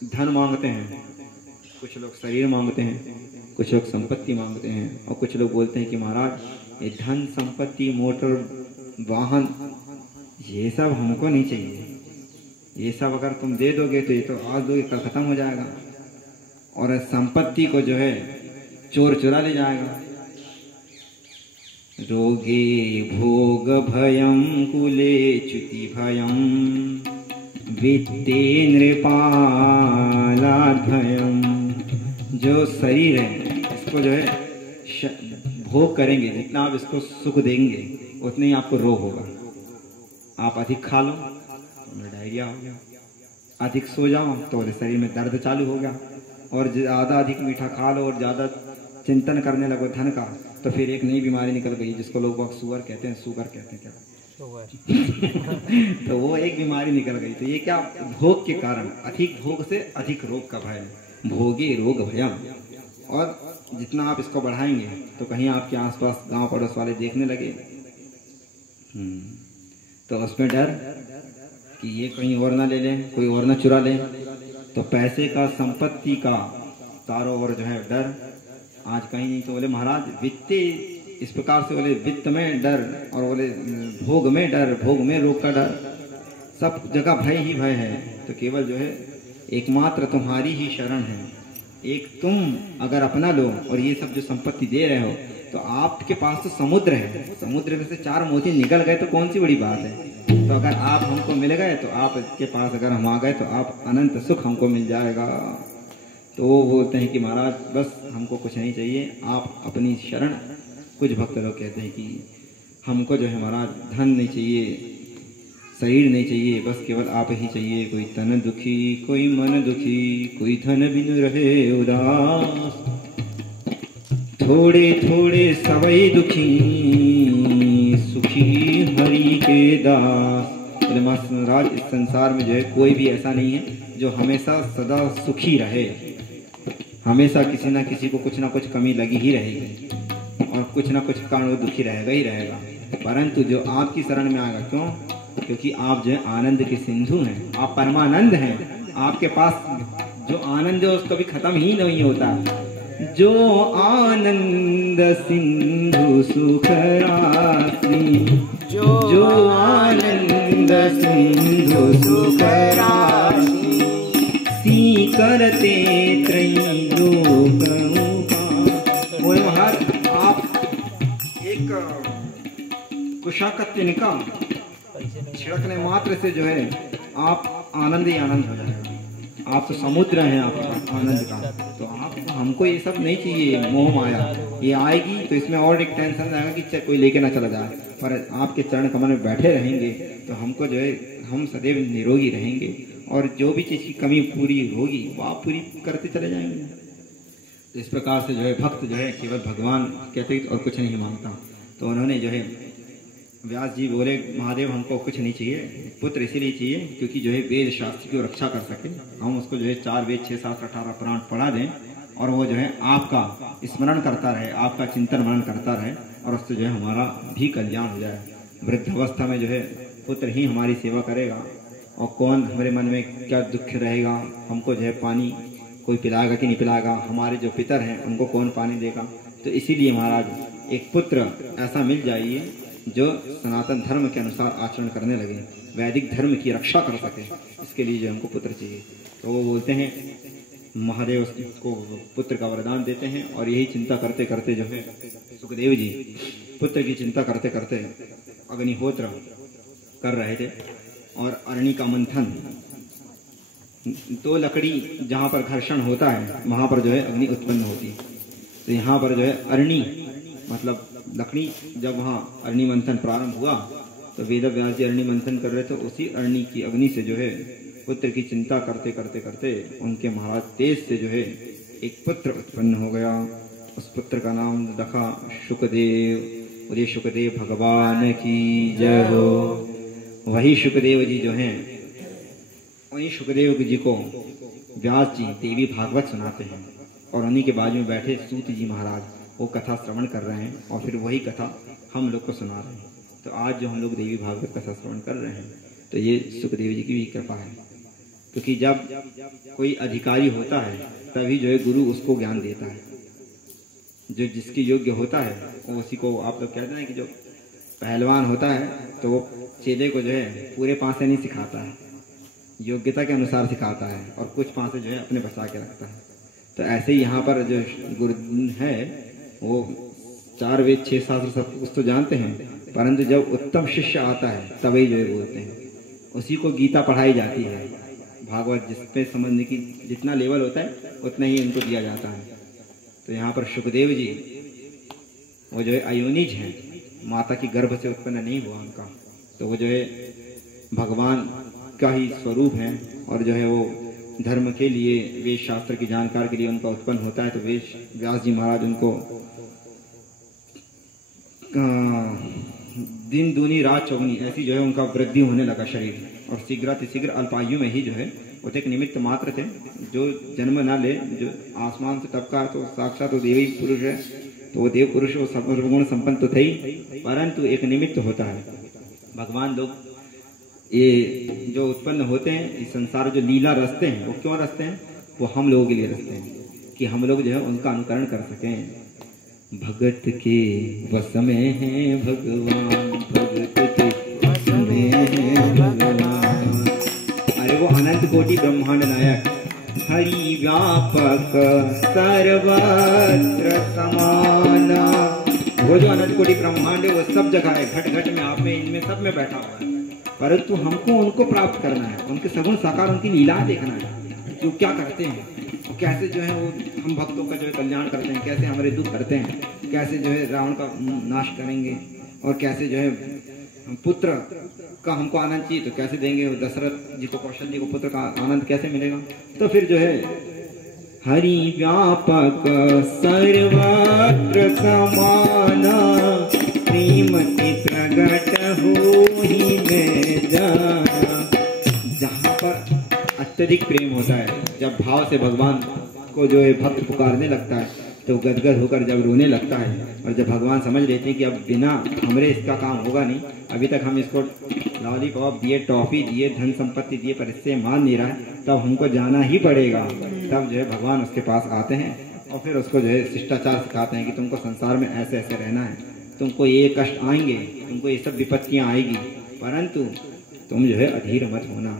धन मांगते हैं, कुछ लोग शरीर मांगते हैं, कुछ लोग संपत्ति मांगते हैं, और कुछ लोग बोलते हैं कि महाराज ये धन संपत्ति मोटर वाहन ये सब हमको नहीं चाहिए, ये सब अगर तुम दे दोगे तो ये तो आज दोगे कल खत्म हो जाएगा, और संपत्ति को जो है चोर चुरा ले जाएगा। रोगे भोग भयम कुले च्युति भयम वित्ते नृपालाद्भयम। जो शरीर है इसको जो है भोग करेंगे, जितना आप इसको सुख देंगे उतने ही आपको रोग होगा। आप अधिक खा लो तो डायरिया हो गया, अधिक सो जाओ तो शरीर में दर्द चालू हो गया, और ज़्यादा अधिक मीठा खा लो और ज़्यादा चिंतन करने लगो धन का, तो फिर एक नई बीमारी निकल गई जिसको लोग शुगर कहते हैं, शुगर कहते हैं क्या तो वो एक बीमारी निकल गई। तो ये क्या, भोग के कारण, अधिक भोग से अधिक रोग का भय, भोगे रोग भयम। और जितना आप इसको बढ़ाएंगे तो कहीं आपके आसपास गांव पड़ोस वाले देखने लगे तो उसमें डर कि ये कहीं और ना ले लें, कोई और ना चुरा ले। तो पैसे का, संपत्ति का चारों ओर जो है डर। आज कहीं नहीं तो बोले महाराज वित्तीय, इस प्रकार से बोले वित्त में डर, और बोले भोग में डर, भोग में रोग का डर, सब जगह भय ही भय है। तो केवल जो है एकमात्र तुम्हारी ही शरण है, एक तुम अगर अपना लो और ये सब जो संपत्ति दे रहे हो, तो आपके पास तो समुद्र है, समुद्र में से 4 मोती निकल गए तो कौन सी बड़ी बात है। तो अगर आप हमको मिल गए तो आपके पास अगर हम आ गए तो आप अनंत सुख हमको मिल जाएगा। तो वो बोलते हैं कि महाराज बस हमको कुछ नहीं चाहिए, आप अपनी शरण। कुछ भक्त लोग कहते हैं कि हमको जो है महाराज धन नहीं चाहिए, शरीर नहीं चाहिए, बस केवल आप ही चाहिए। कोई तन दुखी, कोई मन दुखी, कोई धन बिनु रहे उदास, थोड़े थोड़े सवई दुखी, सुखी हरि के दास। बोले महाराज इस संसार में जो है कोई भी ऐसा नहीं है जो हमेशा सदा सुखी रहे। हमेशा किसी ना किसी को कुछ ना कुछ कमी लगी ही रहेगी और कुछ ना कुछ कारण वो दुखी रहेगा ही रहेगा। परंतु जो आपकी शरण में आएगा, क्यों? क्योंकि आप जो है आनंद के सिंधु हैं, आप परमानंद हैं। आपके पास जो आनंद है उसका भी खत्म ही नहीं होता। जो आनंद सिंधु सुख राशि, जो आनंद सिंधु सुख राशि, सी करते त्रैलोक वो महाराज आप एक कुशाकत्य निकम छिड़कने मात्र से जो है आप आनंद ही आनंद हो जाएगा। आप तो समुद्र हैं आपके पास आनंद का। तो आप हमको ये सब नहीं चाहिए, मोह माया ये आएगी तो इसमें और एक टेंशन आएगा कि कोई लेके ना चला जाए। पर आपके चरण कमल में बैठे रहेंगे तो हमको जो है हम सदैव निरोगी रहेंगे और जो भी चीज़ की कमी पूरी होगी वो आप पूरी करते चले जाएंगे। तो इस प्रकार से जो है भक्त जो है केवल भगवान के अतिरिक्त और कुछ नहीं मांगता। तो उन्होंने जो है व्यास जी बोले महादेव हमको कुछ नहीं चाहिए, पुत्र इसीलिए चाहिए क्योंकि जो है वेद शास्त्र की रक्षा कर सके। हम उसको जो है 4 वेद 6 7 18 पुराण पढ़ा दें और वो जो है आपका स्मरण करता रहे, आपका चिंतन मनन करता रहे और उससे जो है हमारा भी कल्याण हो जाए। वृद्धावस्था में जो है पुत्र ही हमारी सेवा करेगा और कौन हमारे मन में क्या दुख रहेगा, हमको जो है पानी कोई पिलाएगा कि नहीं पिलाएगा, हमारे जो पितर हैं उनको कौन पानी देगा। तो इसीलिए महाराज एक पुत्र ऐसा मिल जाइए जो सनातन धर्म के अनुसार आचरण करने लगे, वैदिक धर्म की रक्षा कर सके। इसके लिए जो हमको पुत्र चाहिए। तो वो बोलते हैं महादेव को पुत्र का वरदान देते हैं और यही चिंता करते करते जो है सुखदेव जी पुत्र की चिंता करते करते अग्निहोत्र कर रहे थे और अरणी का मंथन। तो लकड़ी जहाँ पर घर्षण होता है वहाँ पर जो है अग्नि उत्पन्न होती है। तो यहाँ पर जो है अरणी मतलब लकड़ी, जब वहाँ अरणी मंथन प्रारंभ हुआ तो वेद व्यास जी अरणी मंथन कर रहे थे। उसी अरणी की अग्नि से जो है पुत्र की चिंता करते करते करते उनके महाराज तेज से जो है एक पुत्र उत्पन्न हो गया। उस पुत्र का नाम रखा शुकदेव। बोलिए शुकदेव भगवान की जय हो। वही शुकदेव जी जो हैं, वही शुकदेव जी को व्यास जी देवी भागवत सुनाते हैं और उन्हीं के बाजू में बैठे सूत जी महाराज वो कथा श्रवण कर रहे हैं और फिर वही कथा हम लोग को सुना रहे हैं। तो आज जो हम लोग देवी भागवत कथा श्रवण कर रहे हैं तो ये सुखदेव जी की भी कृपा है, क्योंकि जब कोई अधिकारी होता है तभी जो है गुरु उसको ज्ञान देता है। जो जिसके योग्य होता है वो उसी को, आप लोग कहते हैं कि जो पहलवान होता है तो वो चेले को जो है पूरे पासे नहीं सिखाता है, योग्यता के अनुसार सिखाता है और कुछ पासे जो है अपने बचा के रखता है। तो ऐसे ही यहाँ पर जो गुरु है वो 4 वेद 6 शास्त्र सब कुछ तो जानते हैं, परंतु जब उत्तम शिष्य आता है तभी जो है बोलते हैं, उसी को गीता पढ़ाई जाती है। भागवत जिस पे समझने की जितना लेवल होता है उतना ही उनको दिया जाता है। तो यहाँ पर शुकदेव जी वो जो है अयोनिज हैं, माता की गर्भ से उत्पन्न नहीं हुआ उनका, तो वो जो है भगवान का ही स्वरूप है और जो है वो धर्म के लिए वेद शास्त्र की जानकार के लिए उनका उत्पन्न होता है। तो व्यास जी महाराज उनको दिन दूनी रात चौगनी ऐसी जो है उनका वृद्धि होने लगा शरीर, और शीघ्र अल्पायु में ही जो है वो एक निमित्त मात्र थे जो जन्म न ले, जो आसमान से टपका तो साक्षात वो देवी पुरुष है। तो वो देव पुरुष वो सर्वगुण संपन्न तो थे ही, परंतु एक निमित्त होता है। भगवान लोग ये जो उत्पन्न होते हैं इस संसार जो लीला रचते हैं वो क्यों रचते हैं? वो हम लोगों के लिए रचते हैं कि हम लोग जो है उनका अनुकरण कर सकें। भगत के वश में है भगवान, भगत के वश में है भगवान। अरे वो अनंत कोटि ब्रह्मांड नायक हरि व्यापक सर्वत्र समान। वो जो अनंत कोटि ब्रह्मांड है वो सब जगह है, घट घट में, आप में, इनमें, सब में बैठा हुआ है। परंतु हमको उनको प्राप्त करना है, उनके सगुण साकार, उनकी लीला देखना है, जो क्या करते हैं और कैसे जो है वो हम भक्तों का जो है कल्याण करते हैं, कैसे हमारे दुख करते हैं, कैसे जो है रावण का नाश करेंगे, और कैसे जो है पुत्र का हमको आनंद चाहिए तो कैसे देंगे, दशरथ जी को, कौशल जी को पुत्र का आनंद कैसे मिलेगा। तो फिर जो है हरि व्यापक सर्वत्र समाना, श्रीमती प्रगट होहि में जाना। जहाँ पर अत्यधिक प्रेम होता है, जब भाव से भगवान को जो है भक्त पुकारने लगता है तो गदगद होकर जब रोने लगता है, और जब भगवान समझ लेते हैं कि अब बिना हमरे इसका काम होगा नहीं, अभी तक हम इसको लॉलीपॉप दिए, टॉफी दिए, धन संपत्ति दिए, पर इससे मान नहीं रहा है, तब हमको जाना ही पड़ेगा। तब जो है भगवान उसके पास आते हैं और फिर उसको जो है शिष्टाचार सिखाते हैं कि तुमको संसार में ऐसे ऐसे रहना है, तुमको ये कष्ट आएंगे, तुमको ये सब विपत्तियां आएगी, परंतु तुम जो है अधीर मत होना,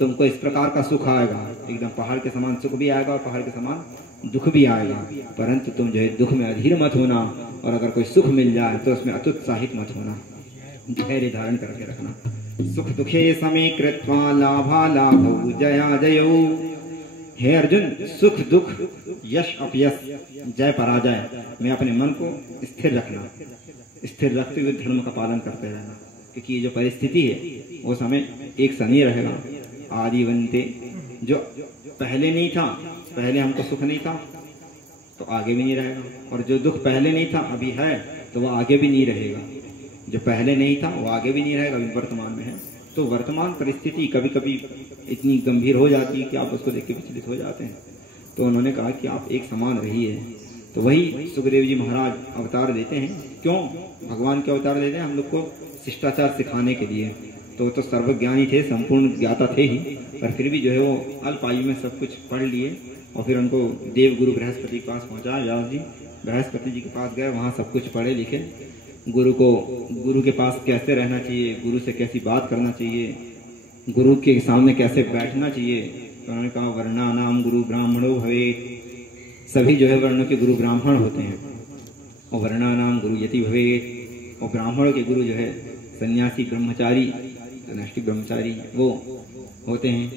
तुमको इस प्रकार का सुख आएगा, एकदम पहाड़ के समान सुख भी आएगा और पहाड़ के समान दुख भी आएगा, परंतु तुम जो है दुख में अधीर मत होना, और अगर कोई सुख मिल जाए तो उसमें अत्युत्साहित मत होना, धैर्य धारण करके रखना। सुख दुखे समे कृत्वा लाभा लाभौ जया जयौ। हे अर्जुन, सुख दुख, यश अपयश, जय पराजय में अपने मन को स्थिर रखना, स्थिर रखते हुए धर्म का पालन करते रहना, क्योंकि ये जो परिस्थिति है वो समय एक सा नहीं रहेगा। आदिवंते, जो पहले नहीं था, पहले हमको सुख नहीं था तो आगे भी नहीं रहेगा, और जो दुख पहले नहीं था अभी है तो वो आगे भी नहीं रहेगा। जो पहले नहीं था वो आगे भी नहीं रहेगा, अभी वर्तमान में है। तो वर्तमान परिस्थिति कभी कभी इतनी गंभीर हो जाती है कि आप उसको देख के विचलित हो जाते हैं। तो उन्होंने कहा कि आप एक समान रहिए। तो वही सुखदेव जी महाराज अवतार देते हैं। क्यों भगवान के अवतार देते हैं? हम लोग को शिष्टाचार सिखाने के लिए। तो सर्वज्ञानी थे, संपूर्ण ज्ञाता थे ही, पर फिर भी जो है वो अल्प आयु में सब कुछ पढ़ लिए और फिर उनको देव गुरु बृहस्पति के पास पहुंचा। व्यास जी बृहस्पति जी के पास गए, वहाँ सब कुछ पढ़े लिखे। गुरु के पास कैसे रहना चाहिए, गुरु से कैसी बात करना चाहिए, गुरु के सामने कैसे बैठना चाहिए। तो उन्होंने कहा वर्णा नाम गुरु ब्राह्मणो भवेत्। सभी जो है वर्णों के गुरु ब्राह्मण होते हैं, और वर्णा नाम गुरु यति भवेत्। और ब्राह्मणों के गुरु जो है सन्यासी ब्रह्मचारी, नैष्ठिक ब्रह्मचारी वो होते हैं।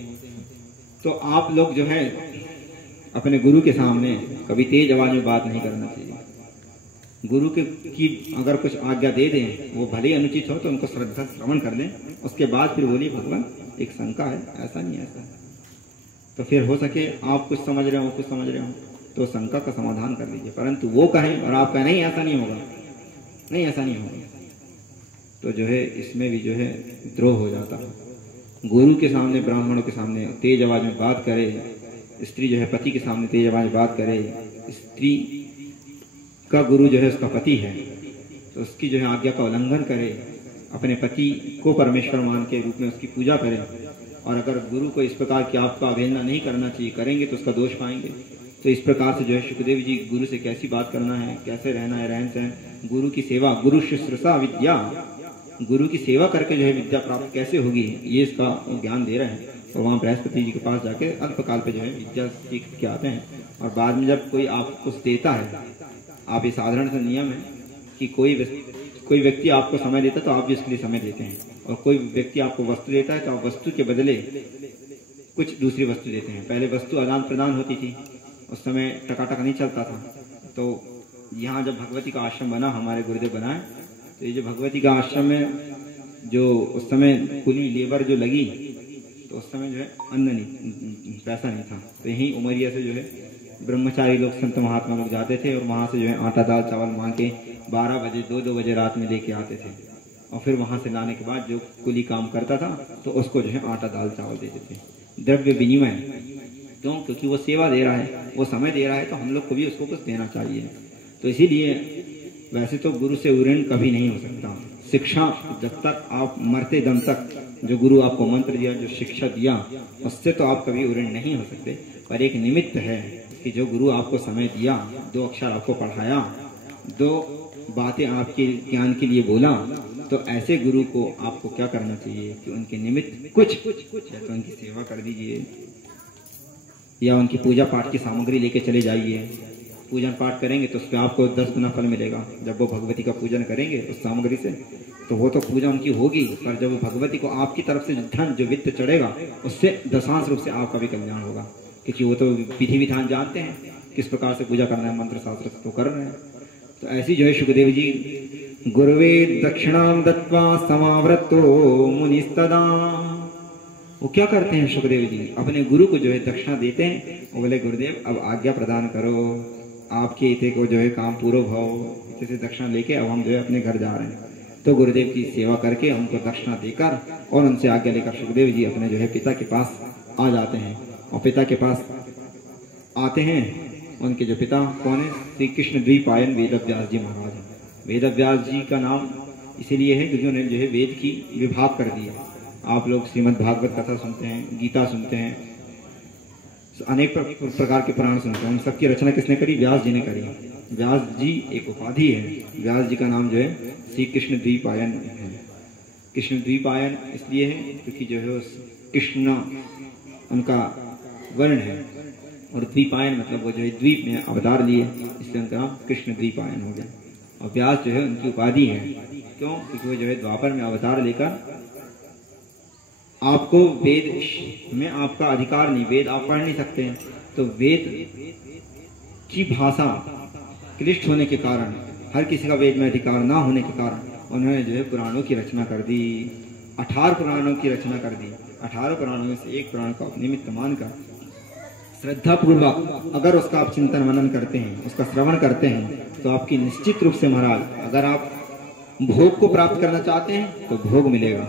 तो आप लोग जो है अपने गुरु के सामने कभी तेज आवाज में बात नहीं करना चाहिए। गुरु की अगर कुछ आज्ञा दे दें, वो भले ही अनुचित हो तो उनको श्रद्धा श्रवण कर लें, उसके बाद फिर बोलिए भगवान एक शंका है, ऐसा नहीं ऐसा। तो फिर हो सके आप कुछ समझ रहे हो, कुछ समझ रहे हो, तो शंका का समाधान कर लीजिए। परंतु वो कहें और आप कहें नहीं ऐसा नहीं होगा, नहीं ऐसा नहीं होगा, तो जो है इसमें भी जो है द्रोह हो जाता है। गुरु के सामने, ब्राह्मणों के सामने तेज आवाज में बात करे, स्त्री जो है पति के सामने तेज आवाज में बात करे, स्त्री का गुरु जो है उसका पति है तो उसकी जो है आज्ञा का उल्लंघन करे, अपने पति को परमेश्वर मान के रूप में उसकी पूजा करें। और अगर गुरु को इस प्रकार की आपका अवहेलना नहीं करना चाहिए, करेंगे तो उसका दोष पाएंगे। तो इस प्रकार से जो है सुखदेव जी गुरु से कैसी बात करना है, कैसे रहना है, रहन सहन, गुरु की सेवा, गुरु शुश्रूषा विद्या, गुरु की सेवा करके जो है विद्या प्राप्त कैसे होगी, ये इसका ज्ञान दे रहे हैं। तो वहाँ बृहस्पति जी के पास जाके अल्पकाल पे जो है विद्या सीख के आते हैं। और बाद में जब कोई आपको कुछ देता है, आप ये साधारण सा नियम है कि कोई व्यक्ति आपको समय देता है तो आप भी उसके लिए समय देते हैं, और कोई व्यक्ति आपको वस्तु देता है तो आप वस्तु के बदले कुछ दूसरी वस्तु देते हैं। पहले वस्तु आदान प्रदान होती थी, उस समय टकाटक नहीं चलता था। तो यहाँ जब भगवती का आश्रम बना, हमारे गुरुदेव बनाए, तो ये जो भगवती का आश्रम में जो उस समय कुली लेबर जो लगी, तो उस समय जो है अन्न नहीं, पैसा नहीं था। तो यहीं उमरिया से जो है ब्रह्मचारी लोग, संत महात्मा लोग जाते थे और वहाँ से जो है आटा दाल चावल मांग के 12 बजे 2-2 बजे रात में लेके आते थे। और फिर वहाँ से लाने के बाद जो कुली काम करता था तो उसको जो है आटा दाल चावल देते थे, द्रव्य विनिमय। क्यों? क्योंकि वो सेवा दे रहा है, वो समय दे रहा है, तो हम लोग को भी उसको कुछ देना चाहिए। तो इसीलिए वैसे तो गुरु से ऋण कभी नहीं हो सकता। शिक्षा जब तक आप मरते दम तक, जो गुरु आपको मंत्र दिया, जो शिक्षा दिया, उससे तो आप कभी ऋण नहीं हो सकते। पर एक निमित्त है कि जो गुरु आपको समय दिया, 2 अक्षर आपको पढ़ाया, 2 बातें आपके ज्ञान के लिए बोला, तो ऐसे गुरु को आपको क्या करना चाहिए कि उनके निमित्त कुछ तो उनकी सेवा कर दीजिए। या उनकी पूजा पाठ की सामग्री लेके चले जाइए। पूजन पाठ करेंगे तो उसमें आपको 10 गुना फल मिलेगा। जब वो भगवती का पूजन करेंगे उस सामग्री से तो वो तो पूजा उनकी होगी, पर जब भगवती को आपकी तरफ से धन जो वित्त चढ़ेगा उससे दशांश रूप से आपका भी कल्याण होगा, क्योंकि वो तो विधि विधान जानते हैं किस प्रकार से पूजा करना है, मंत्र शास्त्र तो कर रहे हैं। तो ऐसी जो है सुखदेव जी गुरुवे दक्षिणाम दत्वा समावृतो मुनिस्तदा, वो क्या करते हैं सुखदेव जी, अपने गुरु को जो है दक्षिणा देते हैं। वो बोले गुरुदेव अब आज्ञा प्रदान करो, आपके इथे को जो है काम पूरा भाव, जैसे दक्षिणा लेके अब हम जो है अपने घर जा रहे हैं। तो गुरुदेव की सेवा करके उनको दक्षिणा देकर और उनसे आज्ञा लेकर सुखदेव जी अपने जो है पिता के पास आ जाते हैं। और पिता के पास आते हैं, उनके जो पिता कौन है, श्री कृष्ण द्विपायन वेदव्यास जी महाराज हैं। वेदव्यास जी का नाम इसीलिए है क्योंकि उन्होंने जो है वेद की विभाग कर दिया। आप लोग श्रीमद् भागवत कथा सुनते हैं, गीता सुनते हैं, अनेक प्रकार के पुराण सुनते हैं। उन सबकी रचना किसने करी? व्यास जी ने करी। व्यास जी एक उपाधि है, व्यास जी का नाम जो है श्री कृष्ण द्विपायन है। कृष्ण द्विपायन इसलिए है क्योंकि जो है कृष्ण उनका वर्ण है और द्विपायन मतलब वो जो है द्वीप में अवतार लिए, इसलिए उनका नाम कृष्ण द्विपायन हो गया। और व्यास जो है उनकी उपाधि है, क्यों? क्योंकि वो जो है द्वापर में अवतार लेकर आपको वेद में आपका अधिकार नहीं, वेद आप पढ़ नहीं सकते हैं, तो वेद की भाषा क्लिष्ट होने के कारण, हर किसी का वेद में अधिकार ना होने के कारण उन्होंने जो है पुराणों की रचना कर दी। 18 पुराणों की रचना कर दी। 18 पुराणों में से एक पुराण का निमित्त मानकर श्रद्धा पूर्वक अगर उसका आप चिंतन मनन करते हैं, उसका श्रवण करते हैं, तो आपकी निश्चित रूप से महाराज, अगर आप भोग को प्राप्त करना चाहते हैं तो भोग मिलेगा।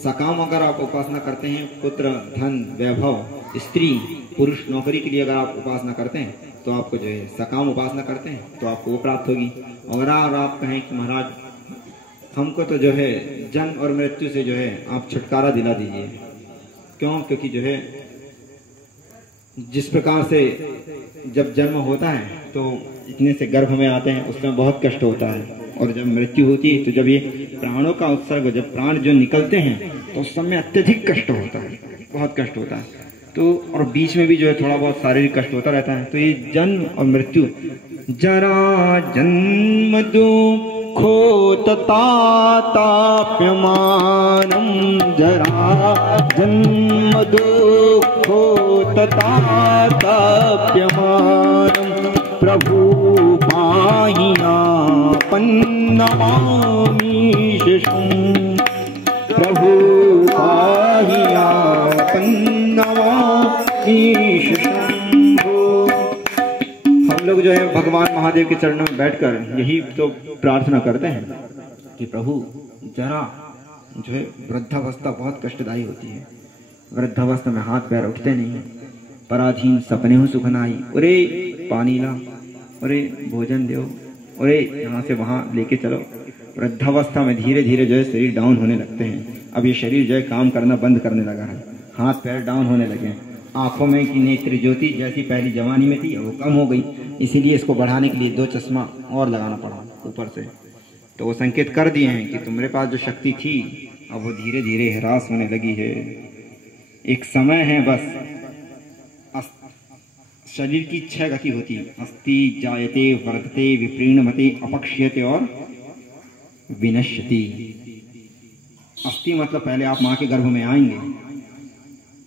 सकाम अगर आप उपासना करते हैं, पुत्र, धन, वैभव, स्त्री, पुरुष, नौकरी के लिए अगर आप उपासना करते हैं तो आपको जो है सकाम उपासना करते हैं तो आपको वो प्राप्त होगी। अगर आप कहें कि महाराज हमको तो जो है जन्म और मृत्यु से जो है आप छुटकारा दिला दीजिए, क्यों? क्योंकि जो है जिस प्रकार से जब जन्म होता है तो इतने से गर्भ में आते हैं, उसमें बहुत कष्ट होता है, और जब मृत्यु होती है तो जब ये प्राणों का उत्सर्ग, जब प्राण जो निकलते हैं तो उस समय अत्यधिक कष्ट होता है, बहुत कष्ट होता है। तो और बीच में भी जो है थोड़ा बहुत शारीरिक कष्ट होता रहता है। तो ये जन्म और मृत्यु, जरा जन्म दुखो ताप्यमानम, जरा जन्म दुखो ताप्यमानम, प्रभु पाहियापन्नमामीशुं, प्रभु पाहियापन्नमामीशुं। हम लोग जो है भगवान महादेव के चरणों में बैठकर यही तो प्रार्थना करते हैं कि प्रभु जरा जो है वृद्धावस्था बहुत कष्टदायी होती है, वृद्धावस्था में हाथ पैर उठते नहीं है, पराधीन सपने हो सुखनाई, अरे पानी ला, अरे भोजन दो, अरे यहाँ से वहाँ लेके चलो। वृद्धावस्था में धीरे धीरे जो है शरीर डाउन होने लगते हैं। अब ये शरीर जो है काम करना बंद करने लगा है, हाथ पैर डाउन होने लगे हैं, आंखों में की नेत्र ज्योति जैसी पहली जवानी में थी वो कम हो गई, इसीलिए इसको बढ़ाने के लिए 2 चश्मा और लगाना पड़ा ऊपर से। तो वो संकेत कर दिए हैं कि तुम्हारे पास जो शक्ति थी अब वो धीरे धीरे ह्रास होने लगी है, एक समय है बस। शरीर की 6 गति होती है, अस्ति, जायते, वर्धते, विप्रीणमते, अपक्ष्यते और विनश्यति। अस्ति मतलब पहले आप माँ के गर्भ में आएंगे।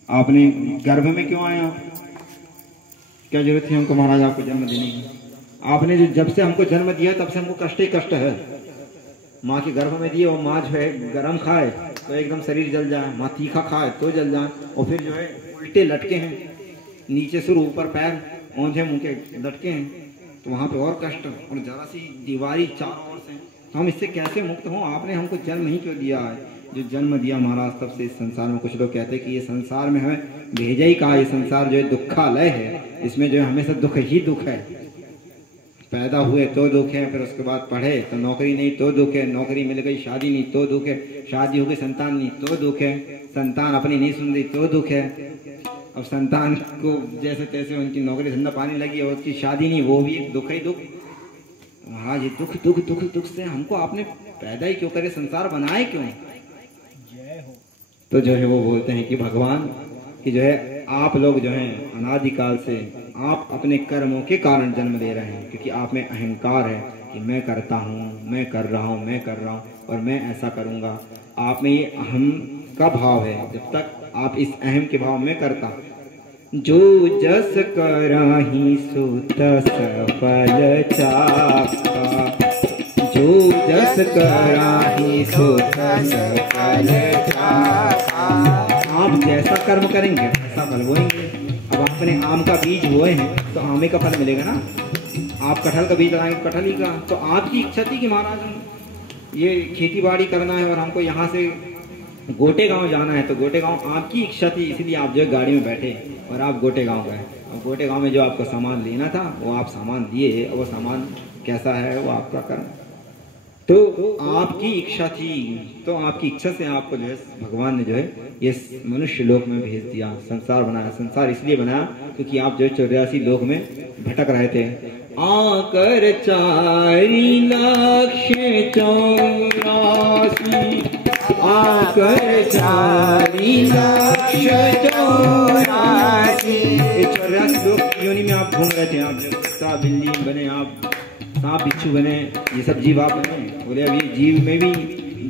आपने गर्भ में क्यों आए आप? क्या जरूरत थी हमको महाराज आपको जन्म देने की? आपने जब से हमको जन्म दिया तब से हमको कष्ट ही कष्ट है। माँ के गर्भ में दिए और माँ जो है गरम खाए तो एकदम शरीर जल जाए, माँ तीखा खाए तो जल जाए, और फिर जो है उल्टे लटके हैं, नीचे सिर ऊपर पैर, औंधे मुंह के लटके हैं, तो वहाँ पे और कष्ट, और जरा सी दीवारी चारों ओर से। तो हम इससे कैसे मुक्त हों? आपने हमको जन्म ही क्यों दिया है? जो जन्म दिया महाराज तब से इस संसार में, कुछ लोग कहते हैं कि ये संसार में हमें भेजा ही कहा, ये संसार जो है दुखालय है, इसमें जो है हमेशा दुख ही दुख है। पैदा हुए तो दुख है, फिर उसके बाद पढ़े तो नौकरी नहीं तो दुख है, नौकरी मिल गई, शादी नहीं तो दुख है, शादी हो गई संतान नहीं तो दुख है, संतान अपनी नहीं सुन रही तो दुख है, अब संतान को जैसे तैसे उनकी नौकरी धंधा पाने लगी और उसकी शादी नहीं, वो भी एक दुख ही दुख। महाराज ये दुख दुख दुख दुख से हमको आपने पैदा ही क्यों करे, संसार बनाए क्यों? तो जो है वो बोलते हैं कि भगवान की जो है आप लोग जो हैं अनादिकाल से आप अपने कर्मों के कारण जन्म ले रहे हैं, क्योंकि आप में अहंकार है कि मैं करता हूँ, मैं कर रहा हूँ, मैं कर रहा हूँ और मैं ऐसा करूँगा। आप में ये अहम का भाव है। जब तक आप इस अहम के भाव में करता, जो जस कराही सो तस फल चाखा, जो जस कराही सो तस फल चाखा। आप जैसा कर्म करेंगे ऐसा फल बोएंगे। अब आपने आम का बीज बोए हैं तो आमे का फल मिलेगा ना। आप कटहल का बीज लगाएंगे कटहल ही का। तो आपकी इच्छा थी कि महाराज हम ये खेती बाड़ी करना है और हमको यहाँ से गोटे गांव जाना है, तो गोटे गांव आपकी इच्छा थी, इसलिए आप जो है गाड़ी में बैठे और आप गोटे गांव गए। और गोटे गांव में जो आपको सामान लेना था वो आप सामान दिए, और वो सामान कैसा है वो आपका कर्म। तो आपकी इच्छा थी, तो आपकी इच्छा से आपको जो है भगवान ने जो है ये मनुष्य लोक में भेज दिया, संसार बनाया। संसार इसलिए बनाया क्योंकि आप जो है 84 लोक में भटक रहे थे। आकर 4,84,84 आकर 4,84,84 लोग योनि में आप घूम रहे थे। आप जो कुत्ता बिल्ली बने, आप सांप बिच्छू बने, ये सब जीव आप बने। बोले अभी जीव में भी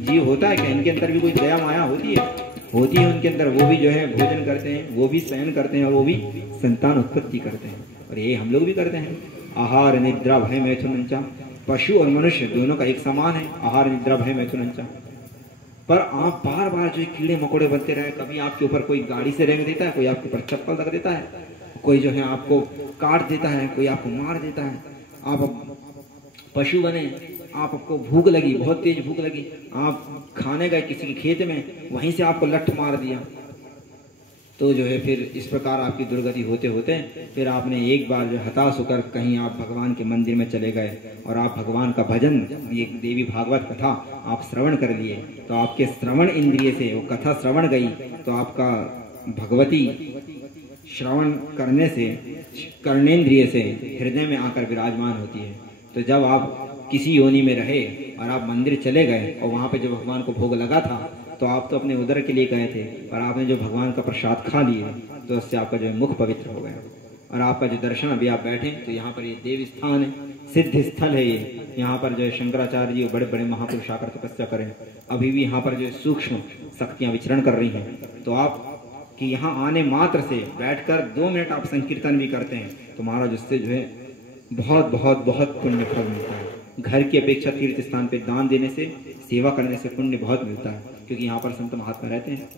जीव होता है क्या? इनके अंदर भी कोई दया माया होती है? होती है उनके अंदर। वो भी जो है भोजन करते हैं, वो भी शयन करते हैं और वो भी संतान उत्पत्ति करते हैं, और ये हम लोग भी करते हैं। आहार निद्रा भय मैथुन, पशु और मनुष्य दोनों का एक समान है, आहार निद्रा भय मैथुन। पर आप बार बार जो कीड़े मकोड़े बनते रहे। कभी आपके ऊपर कोई गाड़ी से रेंग देता है, कोई आपके ऊपर चप्पल रख देता है, कोई जो है आपको काट देता है, कोई आपको मार देता है। आप पशु बने, आपको भूख लगी, बहुत तेज भूख लगी, आप खाने गए किसी के खेत में, वहीं से आपको लठ मार दिया। तो जो है फिर इस प्रकार आपकी दुर्गति होते होते फिर आपने एक बार जो हताश होकर कहीं आप भगवान के मंदिर में चले गए और आप भगवान का भजन, ये देवी भागवत कथा आप श्रवण कर लिए। तो आपके श्रवण इंद्रिय से वो कथा श्रवण गई, तो आपका भगवती श्रवण करने से कर्णेंद्रिय से हृदय में आकर विराजमान होती है। तो जब आप किसी योनि में रहे और आप मंदिर चले गए और वहाँ पे जो भगवान को भोग लगा था, तो आप तो अपने उदर के लिए गए थे, पर आपने जो भगवान का प्रसाद खा लिए तो उससे आपका जो है मुख पवित्र हो गया। और आपका जो दर्शन, अभी आप बैठे तो यहाँ पर ये देव स्थान है, सिद्ध स्थल है ये। यहाँ पर जो है शंकराचार्य जी बड़े बड़े महापुरुष आकर तपस्या करें। अभी भी यहाँ पर जो है सूक्ष्म शक्तियाँ विचरण कर रही हैं। तो आप कि यहाँ आने मात्र से बैठकर 2 मिनट आप संकीर्तन भी करते हैं तो महाराज उससे जो है बहुत बहुत बहुत पुण्य फल मिलता है। घर की अपेक्षा तीर्थ स्थान पे दान देने से, सेवा करने से पुण्य बहुत मिलता है, क्योंकि यहाँ पर संत महात्मा रहते हैं।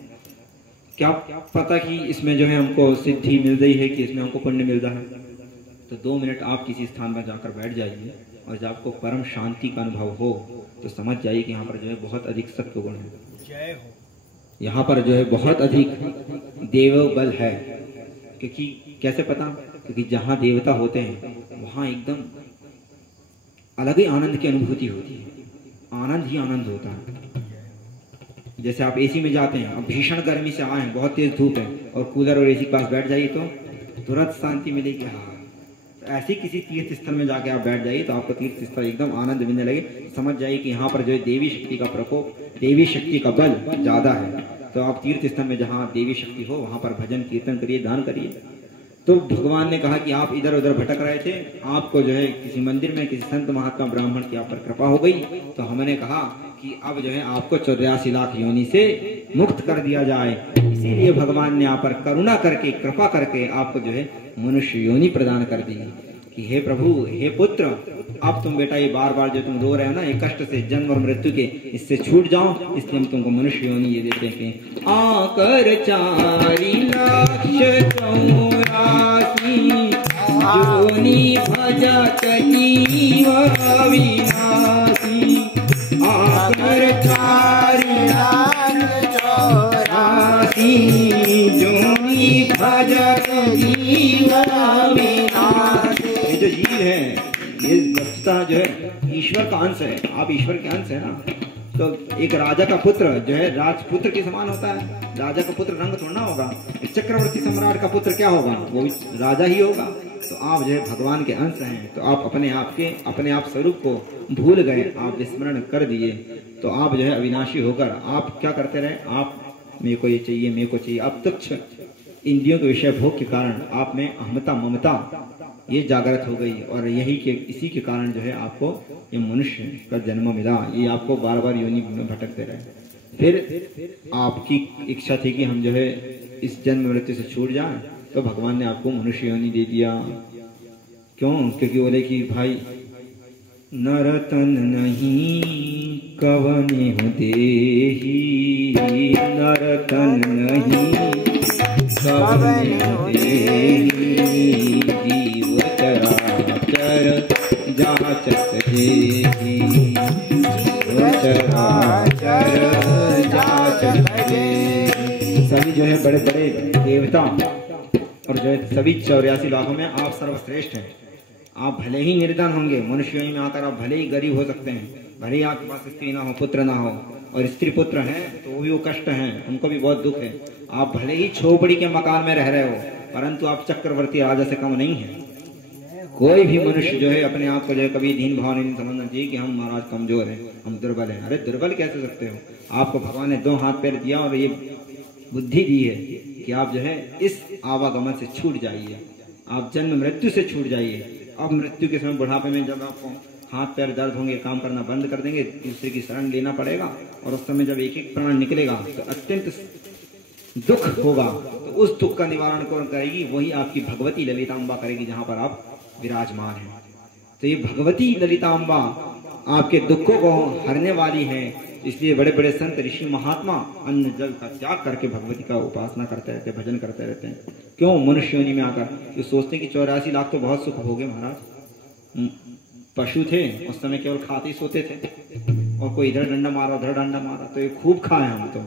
क्या पता कि इसमें जो है हमको सिद्धि मिल रही है कि इसमें हमको पुण्य मिल रहा है। तो 2 मिनट आप किसी स्थान पर जाकर बैठ जाइए और जब आपको परम शांति का अनुभव हो तो समझ जाइए कि यहाँ पर जो है बहुत अधिक सत्व गुण है। जय हो। यहाँ पर जो है बहुत अधिक देव बल है। क्योंकि कैसे पता? क्योंकि जहाँ देवता होते हैं वहाँ एकदम अलग ही आनंद की अनुभूति होती है। आनंद ही आनंद होता है। जैसे आप एसी में जाते हैं, अब भीषण गर्मी से आए हैं, बहुत तेज धूप है, और कूलर और एसी के पास बैठ जाइए तो तुरंत शांति मिलेगी। हाँ, तो ऐसे किसी तीर्थ स्थल में जाके आप बैठ जाइए तो आपको तीर्थ स्थल एकदम आनंद मिलने लगे। समझ जाइए कि यहाँ पर जो है देवी शक्ति का प्रकोप, देवी शक्ति का बल ज्यादा है। तो आप तीर्थ स्थल में जहाँ देवी शक्ति हो वहाँ पर भजन कीर्तन करिए, दान करिए। तो भगवान ने कहा कि आप इधर उधर भटक रहे थे, आपको जो है किसी मंदिर में किसी संत महात्मा ब्राह्मण की आप पर कृपा हो गई, तो हमने कहा कि अब जो है आपको 84 लाख योनि से मुक्त कर दिया जाए। इसीलिए भगवान ने आप पर करुणा करके, कृपा करके आपको जो है मनुष्य योनि प्रदान कर दी कि हे प्रभु, हे पुत्र, अब तुम बेटा ये बार बार जो तुम रो रहे हो ना, ये कष्ट से, जन्म और मृत्यु के, इससे छूट जाओ, इसलिए हम तुमको मनुष्य योनि ये देते हैं। आकर 4,84,84 योनि भजत जीव अविनाशी। आकर 4,84,84 योनि भजत जीव अविनाशी। ये जो जीव है ये वस्तुतः जो है ईश्वर का अंश है। आप ईश्वर के अंश है ना। तो एक राजा का पुत्र जो है राजपुत्र के समान होता है। राजा का पुत्र रंग थोड़ा होगा। चक्रवर्ती सम्राट का पुत्र क्या होगा? वो भी राजा ही होगा। तो आप जो है भगवान के अंश हैं। तो आप अपने आप स्वरूप को भूल गए, आप विस्मरण कर दिए। तो आप जो है अविनाशी होकर आप क्या करते रहे? आप मेरे को ये चाहिए, मेरे को चाहिए, आप तुच्छ इंद्रियों के विषय भोग के कारण आप में अहमता ममता ये जागृत हो गई, और इसी के कारण जो है आपको ये मनुष्य का जन्म मिला। ये आपको बार बार योनि में भटकते रहे। फिर आपकी इच्छा थी कि हम जो है इस जन्म मृत्यु से छूट जाएं, तो भगवान ने आपको मनुष्य योनि दे दिया। क्यों? क्योंकि बोले कि भाई नरतन नहीं कवने हो देही, नरतन नहीं कवने हो देही, जीव चराचर जाचत देही, जीव चराचर जाचत देही। सभी जो है बड़े बड़े देवता और जो है सभी 84 लाखों में आप सर्वश्रेष्ठ हैं। आप भले ही निर्धन होंगे, मनुष्य योनि में आकर आप भले ही गरीब हो सकते हैं, भले ही आपके पास स्त्री ना हो, पुत्र ना हो, और स्त्री पुत्र हैं तो वो भी वो कष्ट हैं, उनको भी बहुत दुख है। आप भले ही झोपड़ी के मकान में रह रहे हो, परंतु आप चक्रवर्ती राजा से कम नहीं है। कोई भी मनुष्य जो है अपने आप को जो है कभी दीन भाव नहीं समझना चाहिए कि हम महाराज कमजोर हैं, हम दुर्बल हैं। अरे दुर्बल कैसे सकते हो? आपको भगवान ने 2 हाथ पैर दिया और ये बुद्धि दी है कि आप जो है इस आवागमन से छूट जाइए, आप जन्म मृत्यु से छूट जाइए। अब मृत्यु के समय बुढ़ापे में जब आपको हाथ पैर दर्द होंगे, काम करना बंद कर देंगे, दूसरे की शरण लेना पड़ेगा, और उस समय जब एक एक प्राण निकलेगा तो अत्यंत दुख होगा। तो उस दुख का निवारण कौन करेगी? वही आपकी भगवती ललितांबा करेगी, जहां पर आप विराजमान हैं। तो ये भगवती ललितांबा आपके दुखों को हरने वाली है। इसलिए बड़े बड़े संत ऋषि महात्मा अन्न जल का त्याग करके भगवती का उपासना करते रहते, भजन करते रहते हैं। क्यों? मनुष्य योनि में आकर जो सोचते हैं कि 84 लाख तो बहुत सुख भोगे महाराज। पशु थे उस समय, केवल खाते ही सोते थे, और कोई इधर डंडा मारा उधर डंडा मारा, तो ये खूब खाए हम तो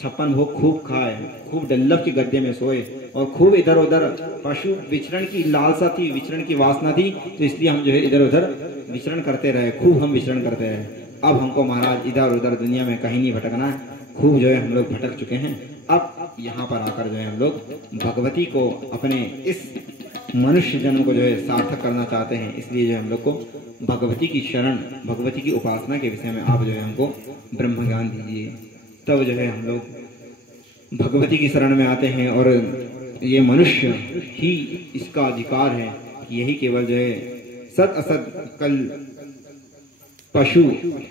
56 भोग खूब खाए, खूब डल्लभ के गद्दे में सोए, और खूब इधर उधर। पशु विचरण की लालसा थी, विचरण की वासना थी, तो इसलिए हम जो है इधर उधर विचरण करते रहे, खूब हम विचरण करते रहे। अब हमको महाराज इधर उधर दुनिया में कहीं नहीं भटकना है, खूब जो है हम लोग भटक चुके हैं। अब यहाँ पर आकर जो है हम लोग भगवती को, अपने इस मनुष्य जन्म को जो है सार्थक करना चाहते हैं। इसलिए जो हम लोग को भगवती की शरण, भगवती की उपासना के विषय में आप जो है हमको ब्रह्म ज्ञान दीजिए। तब जो है हम लोग भगवती की शरण में आते हैं, और ये मनुष्य ही इसका अधिकार है कि यही केवल जो है सत असत। कल पशु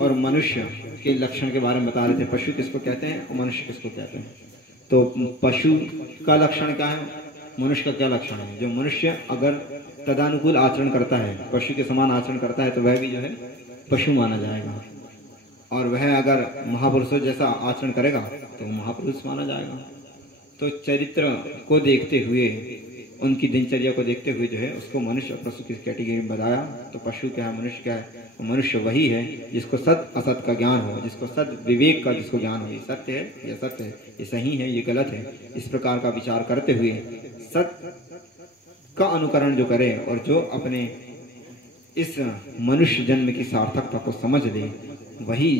और मनुष्य के लक्षण के बारे में बता रहे थे, पशु किसको कहते हैं और मनुष्य किसको कहते हैं। तो पशु का लक्षण क्या है, मनुष्य का क्या लक्षण है? जो मनुष्य अगर तदानुकूल आचरण करता है, पशु के समान आचरण करता है, तो वह भी जो है पशु माना जाएगा, और वह अगर महापुरुषों जैसा आचरण करेगा तो वो महापुरुष माना जाएगा। तो चरित्र को देखते हुए, उनकी दिनचर्या को देखते हुए जो है उसको मनुष्य और पशु की कैटेगरी में बताया। तो पशु क्या है, मनुष्य क्या है? तो मनुष्य वही है जिसको सत असत का ज्ञान हो, जिसको सत विवेक का जिसको ज्ञान हो, ये सत्य है, ये सत्य है, ये सही है, ये गलत है, इस प्रकार का विचार करते हुए सत का अनुकरण जो करे, और जो अपने इस मनुष्य जन्म की सार्थकता को समझ ले, वही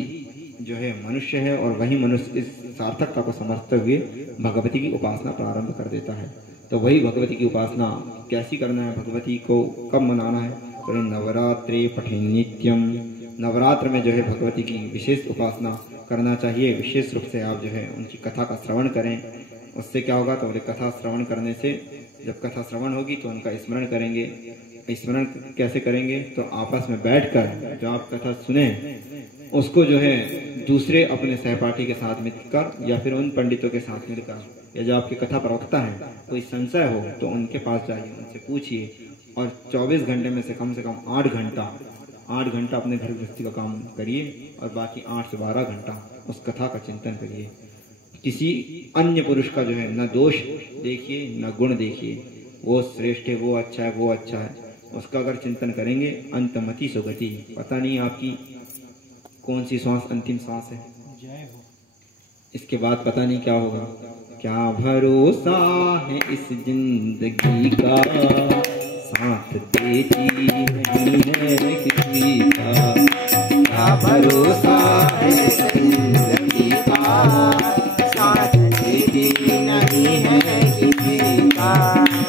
जो है मनुष्य है, और वही मनुष्य इस सार्थकता को समझते हुए भगवती की उपासना प्रारंभ कर देता है। तो वही भगवती की उपासना कैसी करना है, भगवती को कब मनाना है? तो नवरात्रि पठे नित्यम, नवरात्र में जो है भगवती की विशेष उपासना करना चाहिए। विशेष रूप से आप जो है उनकी कथा का श्रवण करें। उससे क्या होगा? तो बोले कथा श्रवण करने से, जब कथा श्रवण होगी तो उनका स्मरण करेंगे। स्मरण कैसे करेंगे? तो आपस में बैठकर जो आप कथा सुने उसको जो है दूसरे अपने सहपाठी के साथ मिलकर, या फिर उन पंडितों के साथ मिलकर, या जो आपकी कथा प्रवक्ता है, कोई संशय हो तो उनके पास जाइए, उनसे पूछिए, और 24 घंटे में से कम 8 घंटा अपने घर गृहस्थी का काम करिए, और बाकी 8 से 12 घंटा उस कथा का चिंतन करिए। किसी अन्य पुरुष का जो है न दोष देखिए न गुण देखिए, वो श्रेष्ठ है, वो अच्छा है, वो अच्छा है, उसका अगर चिंतन करेंगे अंतमति सुगति। पता नहीं आपकी कौन सी सांस अंतिम सांस है, इसके बाद पता नहीं क्या होगा। क्या भरोसा है इस जिंदगी का, साथ देती नहीं है किसी का। क्या भरोसा है जिंदगी का, साथ देती नहीं है किसी का।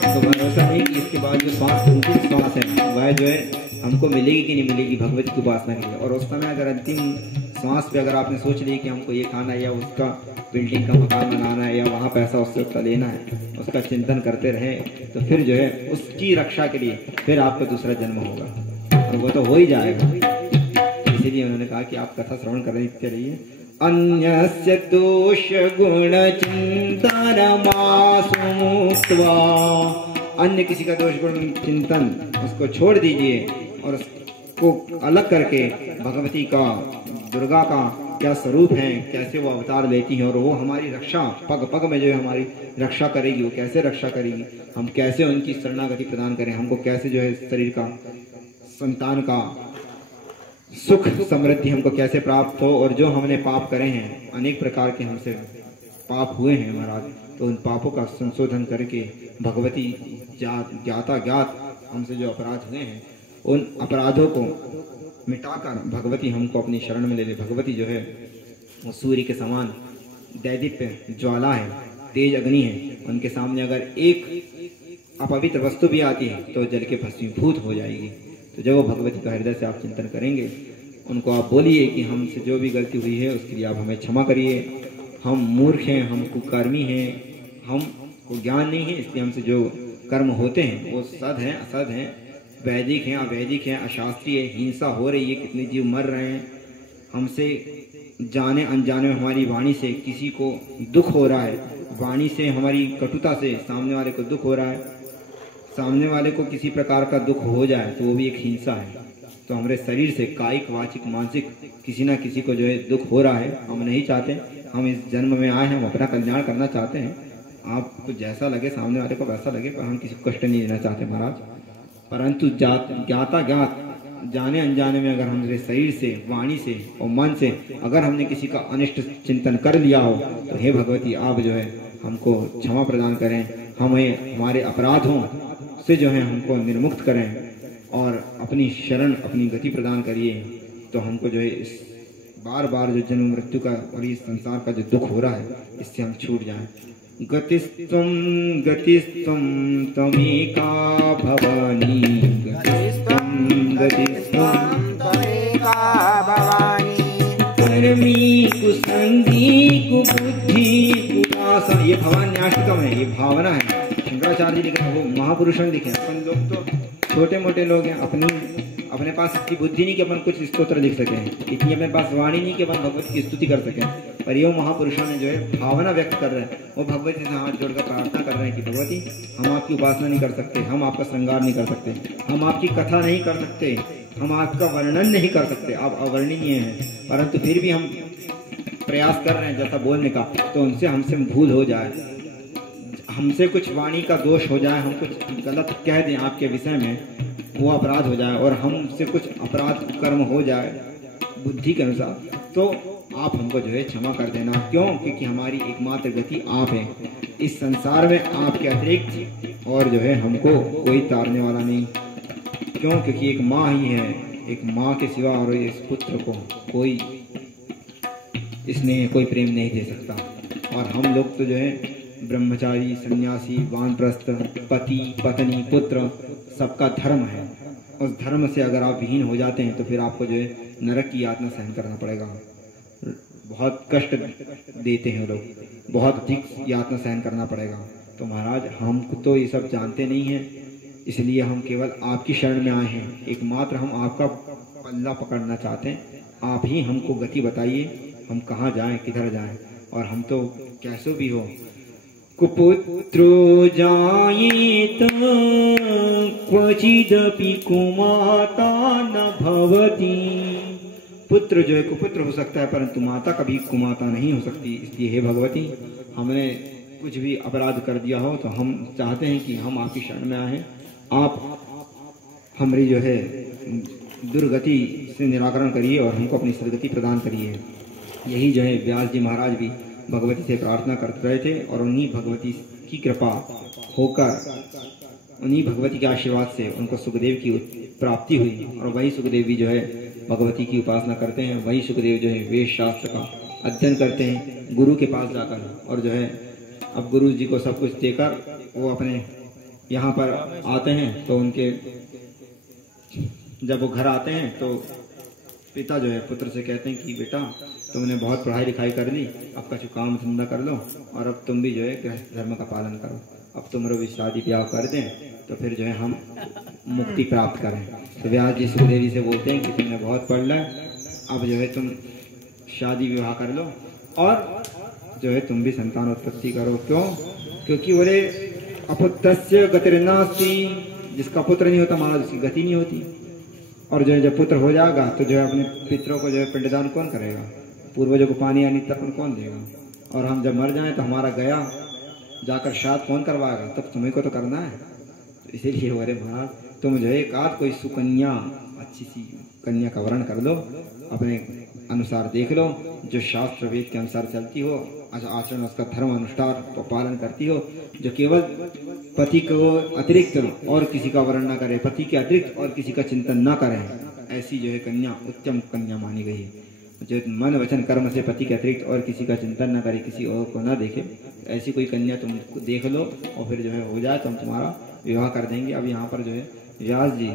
तो भरोसा नहीं कि इसके बाद जो सांस अंतिम सांस है, वह जो है हम हमको मिलेगी कि नहीं मिलेगी भगवती की उपासना के लिए। और उस समय अगर अंतिम श्वास पे अगर आपने सोच ली कि हमको ये खाना है या उसका बिल्डिंग का मकान बनाना है या वहाँ पैसा उससे उतना लेना है, उसका चिंतन करते रहे, तो फिर जो है उसकी रक्षा के लिए फिर आपका दूसरा जन्म होगा और वो तो हो ही जाएगा। इसीलिए उन्होंने कहा कि आप कथा श्रवण करते रहिए। अन्यस्य दोष गुण चिंतनमासु मुक्त्वा, अन्य किसी का दोष गुण चिंतन उसको छोड़ दीजिए और उसको अलग करके भगवती का, दुर्गा का क्या स्वरूप है, कैसे वो अवतार लेती हैं और वो हमारी रक्षा पग पग में जो है हमारी रक्षा करेगी, वो कैसे रक्षा करेगी, हम कैसे उनकी शरणागति प्रदान करें, हमको कैसे जो है शरीर का, संतान का सुख समृद्धि हमको कैसे प्राप्त हो, और जो हमने पाप करे हैं, अनेक प्रकार के हमसे पाप हुए हैं महाराज, तो उन पापों का संशोधन करके भगवती ज्ञाता ज्ञात हमसे जो अपराध हुए हैं उन अपराधों को मिटाकर भगवती हमको अपनी शरण में ले ले। भगवती जो है वो सूर्य के समान दैदीप्य ज्वाला है, तेज अग्नि है, उनके सामने अगर एक अपवित्र वस्तु भी आती है तो जल के भस्मीभूत हो जाएगी। तो जब वो भगवती का हृदय से आप चिंतन करेंगे, उनको आप बोलिए कि हमसे जो भी गलती हुई है उसके लिए आप हमें क्षमा करिए, हम मूर्ख हैं, हम कुकर्मी हैं, हमको ज्ञान नहीं है, इसलिए हमसे जो कर्म होते हैं वो सद हैं असद हैं, वैदिक हैं अवैदिक हैं, अशास्त्रीय है, हिंसा हो रही है, कितने जीव मर रहे हैं, हमसे जाने अनजाने में हमारी वाणी से किसी को दुख हो रहा है, वाणी से हमारी कटुता से सामने वाले को दुख हो रहा है, सामने वाले को किसी प्रकार का दुख हो जाए तो वो भी एक हिंसा है। तो हमारे शरीर से कायिक वाचिक मानसिक किसी ना किसी को जो है दुख हो रहा है, हम नहीं चाहते, हम इस जन्म में आए हैं, हम अपना कल्याण करना चाहते हैं, आपको जैसा लगे सामने वाले को वैसा लगे, पर हम किसी को कष्ट नहीं देना चाहते महाराज। परंतु ज्ञाता ज्ञात जाने अनजाने में अगर हमारे शरीर से, वाणी से और मन से अगर हमने किसी का अनिष्ट चिंतन कर लिया हो तो हे भगवती आप जो है हमको क्षमा प्रदान करें, हमें हमारे अपराधों से जो है हमको निर्मुक्त करें और अपनी शरण अपनी गति प्रदान करिए। तो हमको जो है इस बार बार जो जन्म मृत्यु का और इस संसार का जो दुख हो रहा है इससे हम छूट जाएं। गतिस्त्वं त्वमेका भवानी, गतिस्त्वं त्वमेका भवानी, परमी कुसंगी कुबुद्धि कुलासा। ये भवान्याष्टकम है, ये भावना है, शंकराचार्य जी लिखे हैं, वो महापुरुषों लिखे हैं। अपन लोग तो छोटे मोटे लोग हैं, अपने पास इतनी बुद्धि नहीं कि अपन कुछ स्तोत्र लिख सकें, इतनी अपने पास वाणी नहीं कि अपन भगवती की स्तुति कर सकें, पर ये महापुरुषों ने जो है भावना व्यक्त कर रहे हैं, वो भगवती से हाथ जोड़कर प्रार्थना कर रहे हैं कि भगवती हम आपकी उपासना नहीं कर सकते, हम आपका श्रृंगार नहीं कर सकते, हम आपकी कथा नहीं कर सकते, हम आपका वर्णन नहीं कर सकते, आप अवर्णनीय हैं, परंतु फिर भी हम प्रयास कर रहे हैं जैसा बोलने का, तो उनसे हमसे भूल हो जाए, हमसे कुछ वाणी का दोष हो जाए, हम कुछ गलत कह दें आपके विषय में, वो अपराध हो जाए और हमसे कुछ अपराध कर्म हो जाए बुद्धि के अनुसार, तो आप हमको जो है क्षमा कर देना। क्यों? क्योंकि हमारी एकमात्र गति आप है, इस संसार में आपके अतिरिक्त और जो है हमको कोई तारने वाला नहीं। क्यों? क्योंकि एक माँ ही है, एक माँ के सिवा और इस पुत्र को कोई स्नेह कोई प्रेम नहीं दे सकता। और हम लोग तो जो है ब्रह्मचारी सन्यासी वानप्रस्थ पति पत्नी पुत्र सबका धर्म है, उस धर्म से अगर आप विहीन हो जाते हैं तो फिर आपको जो है नरक की यातना सहन करना पड़ेगा। बहुत कष्ट देते हैं लोग, बहुत अधिक यातना सहन करना पड़ेगा। तो महाराज हम तो ये सब जानते नहीं हैं, इसलिए हम केवल आपकी शरण में आए हैं, एकमात्र हम आपका पल्ला पकड़ना चाहते हैं। आप ही हमको गति बताइए, हम कहाँ जाएं किधर जाएं। और हम तो कैसो भी हो कुपुत्रो जायेत क्वचिदपि कुमाता न भवति। पुत्र जो है कुपुत्र हो सकता है परंतु माता कभी कुमाता नहीं हो सकती। इसलिए हे भगवती हमने कुछ भी अपराध कर दिया हो तो हम चाहते हैं कि हम आपकी शरण में आए, आप हमारी जो है दुर्गति से निराकरण करिए और हमको अपनी सदगति प्रदान करिए। यही जो है व्यास जी महाराज भी भगवती से प्रार्थना करते रहे थे और उन्हीं भगवती की कृपा होकर उन्हीं भगवती के आशीर्वाद से उनको सुखदेव की प्राप्ति हुई। और वही सुखदेव भी जो है भगवती की उपासना करते हैं, वही सुखदेव जो है वेद शास्त्र का अध्ययन करते हैं गुरु के पास जाकर। और जो है अब गुरु जी को सब कुछ देकर वो अपने यहाँ पर आते हैं तो उनके जब वो घर आते हैं तो पिता जो है पुत्र से कहते हैं कि बेटा तुमने बहुत पढ़ाई लिखाई कर ली, अब कुछ काम धंधा कर लो और अब तुम भी जो है गृहस्थ धर्म का पालन करो, अब तुम्हारा भी शादी ब्याह कर दें तो फिर जो है हम मुक्ति प्राप्त करें। तो व्यास जी सुखदेव जी से बोलते हैं कि तुमने बहुत पढ़ लिया, अब जो है तुम शादी विवाह कर लो और जो है तुम भी संतान उत्पत्ति करो। क्यों? क्योंकि बोले अपुत्रस्य गतिर्नास्ति, जिसका पुत्र नहीं होता महाराज उसकी गति नहीं होती। और जो है जब पुत्र हो जाएगा तो जो है अपने पितरों को जो है पिंडदान कौन करेगा, पूर्वजों को पानी यानी तर्पण कौन देगा, और हम जब मर जाएं तो हमारा गया जाकर श्राद्ध कौन करवाएगा, तब तुम्हें को तो करना है। तो इसीलिए बोले महाराज तुम जो है एक आध कोई सुकन्या अच्छी सी कन्या का वर्ण कर लो, अपने अनुसार देख लो, जो शास्त्र वेद के अनुसार चलती हो, आचरण उसका धर्म अनुष्ठान पालन करती हो, जो केवल पति को अतिरिक्त और किसी का वर्ण न करे, पति के अतिरिक्त और किसी का चिंतन न करे, ऐसी जो है कन्या उत्तम कन्या मानी गई है। जो मन वचन कर्म से पति के अतिरिक्त और किसी का चिंतन न करे, किसी और को न देखे, ऐसी कोई कन्या तुम देख लो और फिर जो है हो जाए तो हम तुम्हारा विवाह कर देंगे। अब यहाँ पर जो है व्यास जी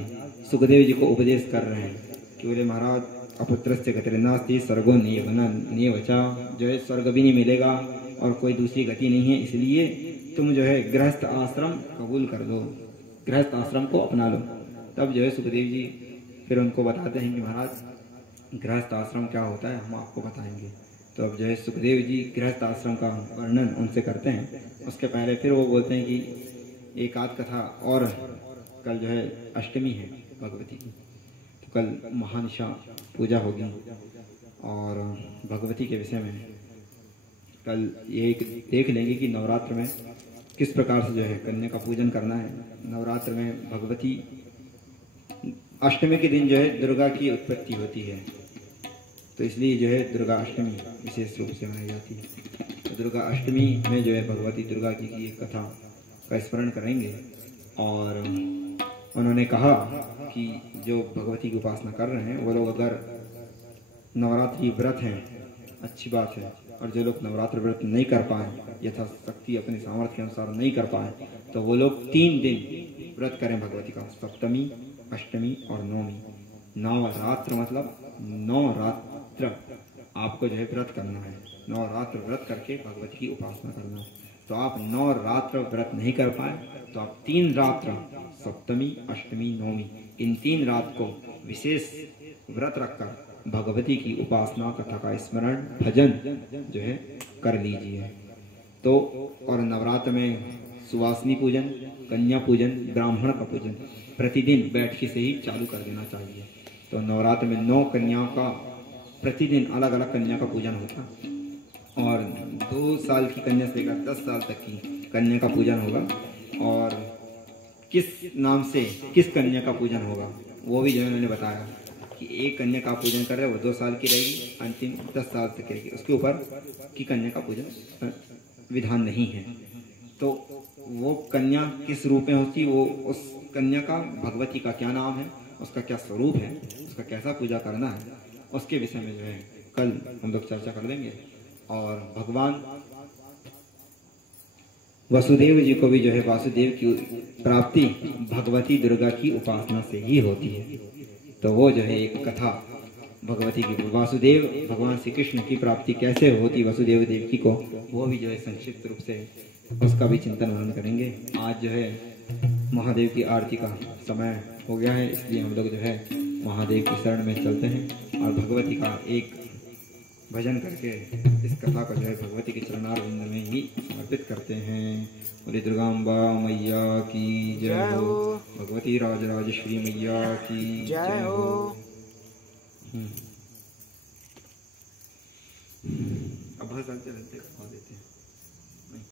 सुखदेव जी को उपदेश कर रहे हैं कि बोले महाराज अपुत्रस्य गतिर्नास्ति स्वर्गो नियवचा, जो है स्वर्ग भी नहीं मिलेगा और कोई दूसरी गति नहीं है, इसलिए तुम जो है गृहस्थ आश्रम कबूल कर लो, गृहस्थ आश्रम को अपना लो। तब जो है सुखदेव जी फिर उनको बताते हैं कि महाराज गृहस्थ आश्रम क्या होता है हम आपको बताएंगे। तो अब जो है सुखदेव जी गृहस्थ आश्रम का वर्णन उनसे करते हैं। उसके पहले फिर वो बोलते हैं कि एक आध कथा और, कल जो है अष्टमी है भगवती की, तो कल महानिशा पूजा होगी और भगवती के विषय में कल ये देख लेंगे कि नवरात्र में किस प्रकार से जो है कन्या का पूजन करना है। नवरात्र में भगवती अष्टमी के दिन जो है दुर्गा की उत्पत्ति होती है, तो इसलिए जो है दुर्गा अष्टमी विशेष रूप से मनाई जाती है। तो दुर्गा अष्टमी में जो है भगवती दुर्गा जी की एक कथा का स्मरण करेंगे। और उन्होंने कहा कि जो भगवती की उपासना कर रहे हैं वो लोग अगर नवरात्रि व्रत हैं अच्छी बात है, और जो लोग नवरात्र व्रत नहीं कर पाए, यथाशक्ति अपने सामर्थ्य के अनुसार नहीं कर पाए, तो वो लोग 3 दिन व्रत करें भगवती का, सप्तमी अष्टमी और नवमी। नवरात्र मतलब 9 रात्र आपको जो है व्रत करना है, 9 रात्र व्रत करके भगवती की उपासना करना है। तो आप 9 रात्र व्रत नहीं कर पाए तो आप 3 रात्र सप्तमी अष्टमी नवमी, इन 3 रात को विशेष व्रत रखकर भगवती की उपासना कथा का स्मरण भजन जो है कर लीजिए। तो और नवरात्र में सुवासिनी पूजन, कन्या पूजन, ब्राह्मण का पूजन प्रतिदिन बैठकी से ही चालू कर देना चाहिए। तो नवरात्र में 9 कन्याओं का प्रतिदिन अलग अलग कन्या का पूजन होता है, और 2 साल की कन्या से लेकर 10 साल तक की कन्या का पूजन होगा। और किस नाम से किस कन्या का पूजन होगा वो भी जो है उन्होंने बताया कि एक कन्या का पूजन कर रहे हैं वो 2 साल की रहेगी, अंतिम 10 साल तक रहेगी, उसके ऊपर की कन्या का पूजन विधान नहीं है। तो वो कन्या किस रूप में होती, वो उस कन्या का भगवती का क्या नाम है, उसका क्या स्वरूप है, उसका कैसा पूजा करना है, उसके विषय में जो है कल हम लोग चर्चा कर लेंगे। और भगवान वसुदेव जी को भी जो है वासुदेव की प्राप्ति भगवती दुर्गा की उपासना से ही होती है। तो वो जो है एक कथा भगवती की, वासुदेव भगवान श्री कृष्ण की प्राप्ति कैसे होती वसुदेव देवकी को, वो भी जो है संक्षिप्त रूप से उसका भी चिंतन वर्णन करेंगे। आज जो है महादेव की आरती का समय हो गया है, इसलिए हम लोग जो है महादेव की शरण में चलते हैं और भगवती का एक भजन करके इस कथा को जो है भगवती के चरणारविंद में ही समर्पित करते हैं। बोले दुर्गाम्बा मैया की जय हो, भगवती राजराजेश्वरी मैया की जय हो। अब बहुत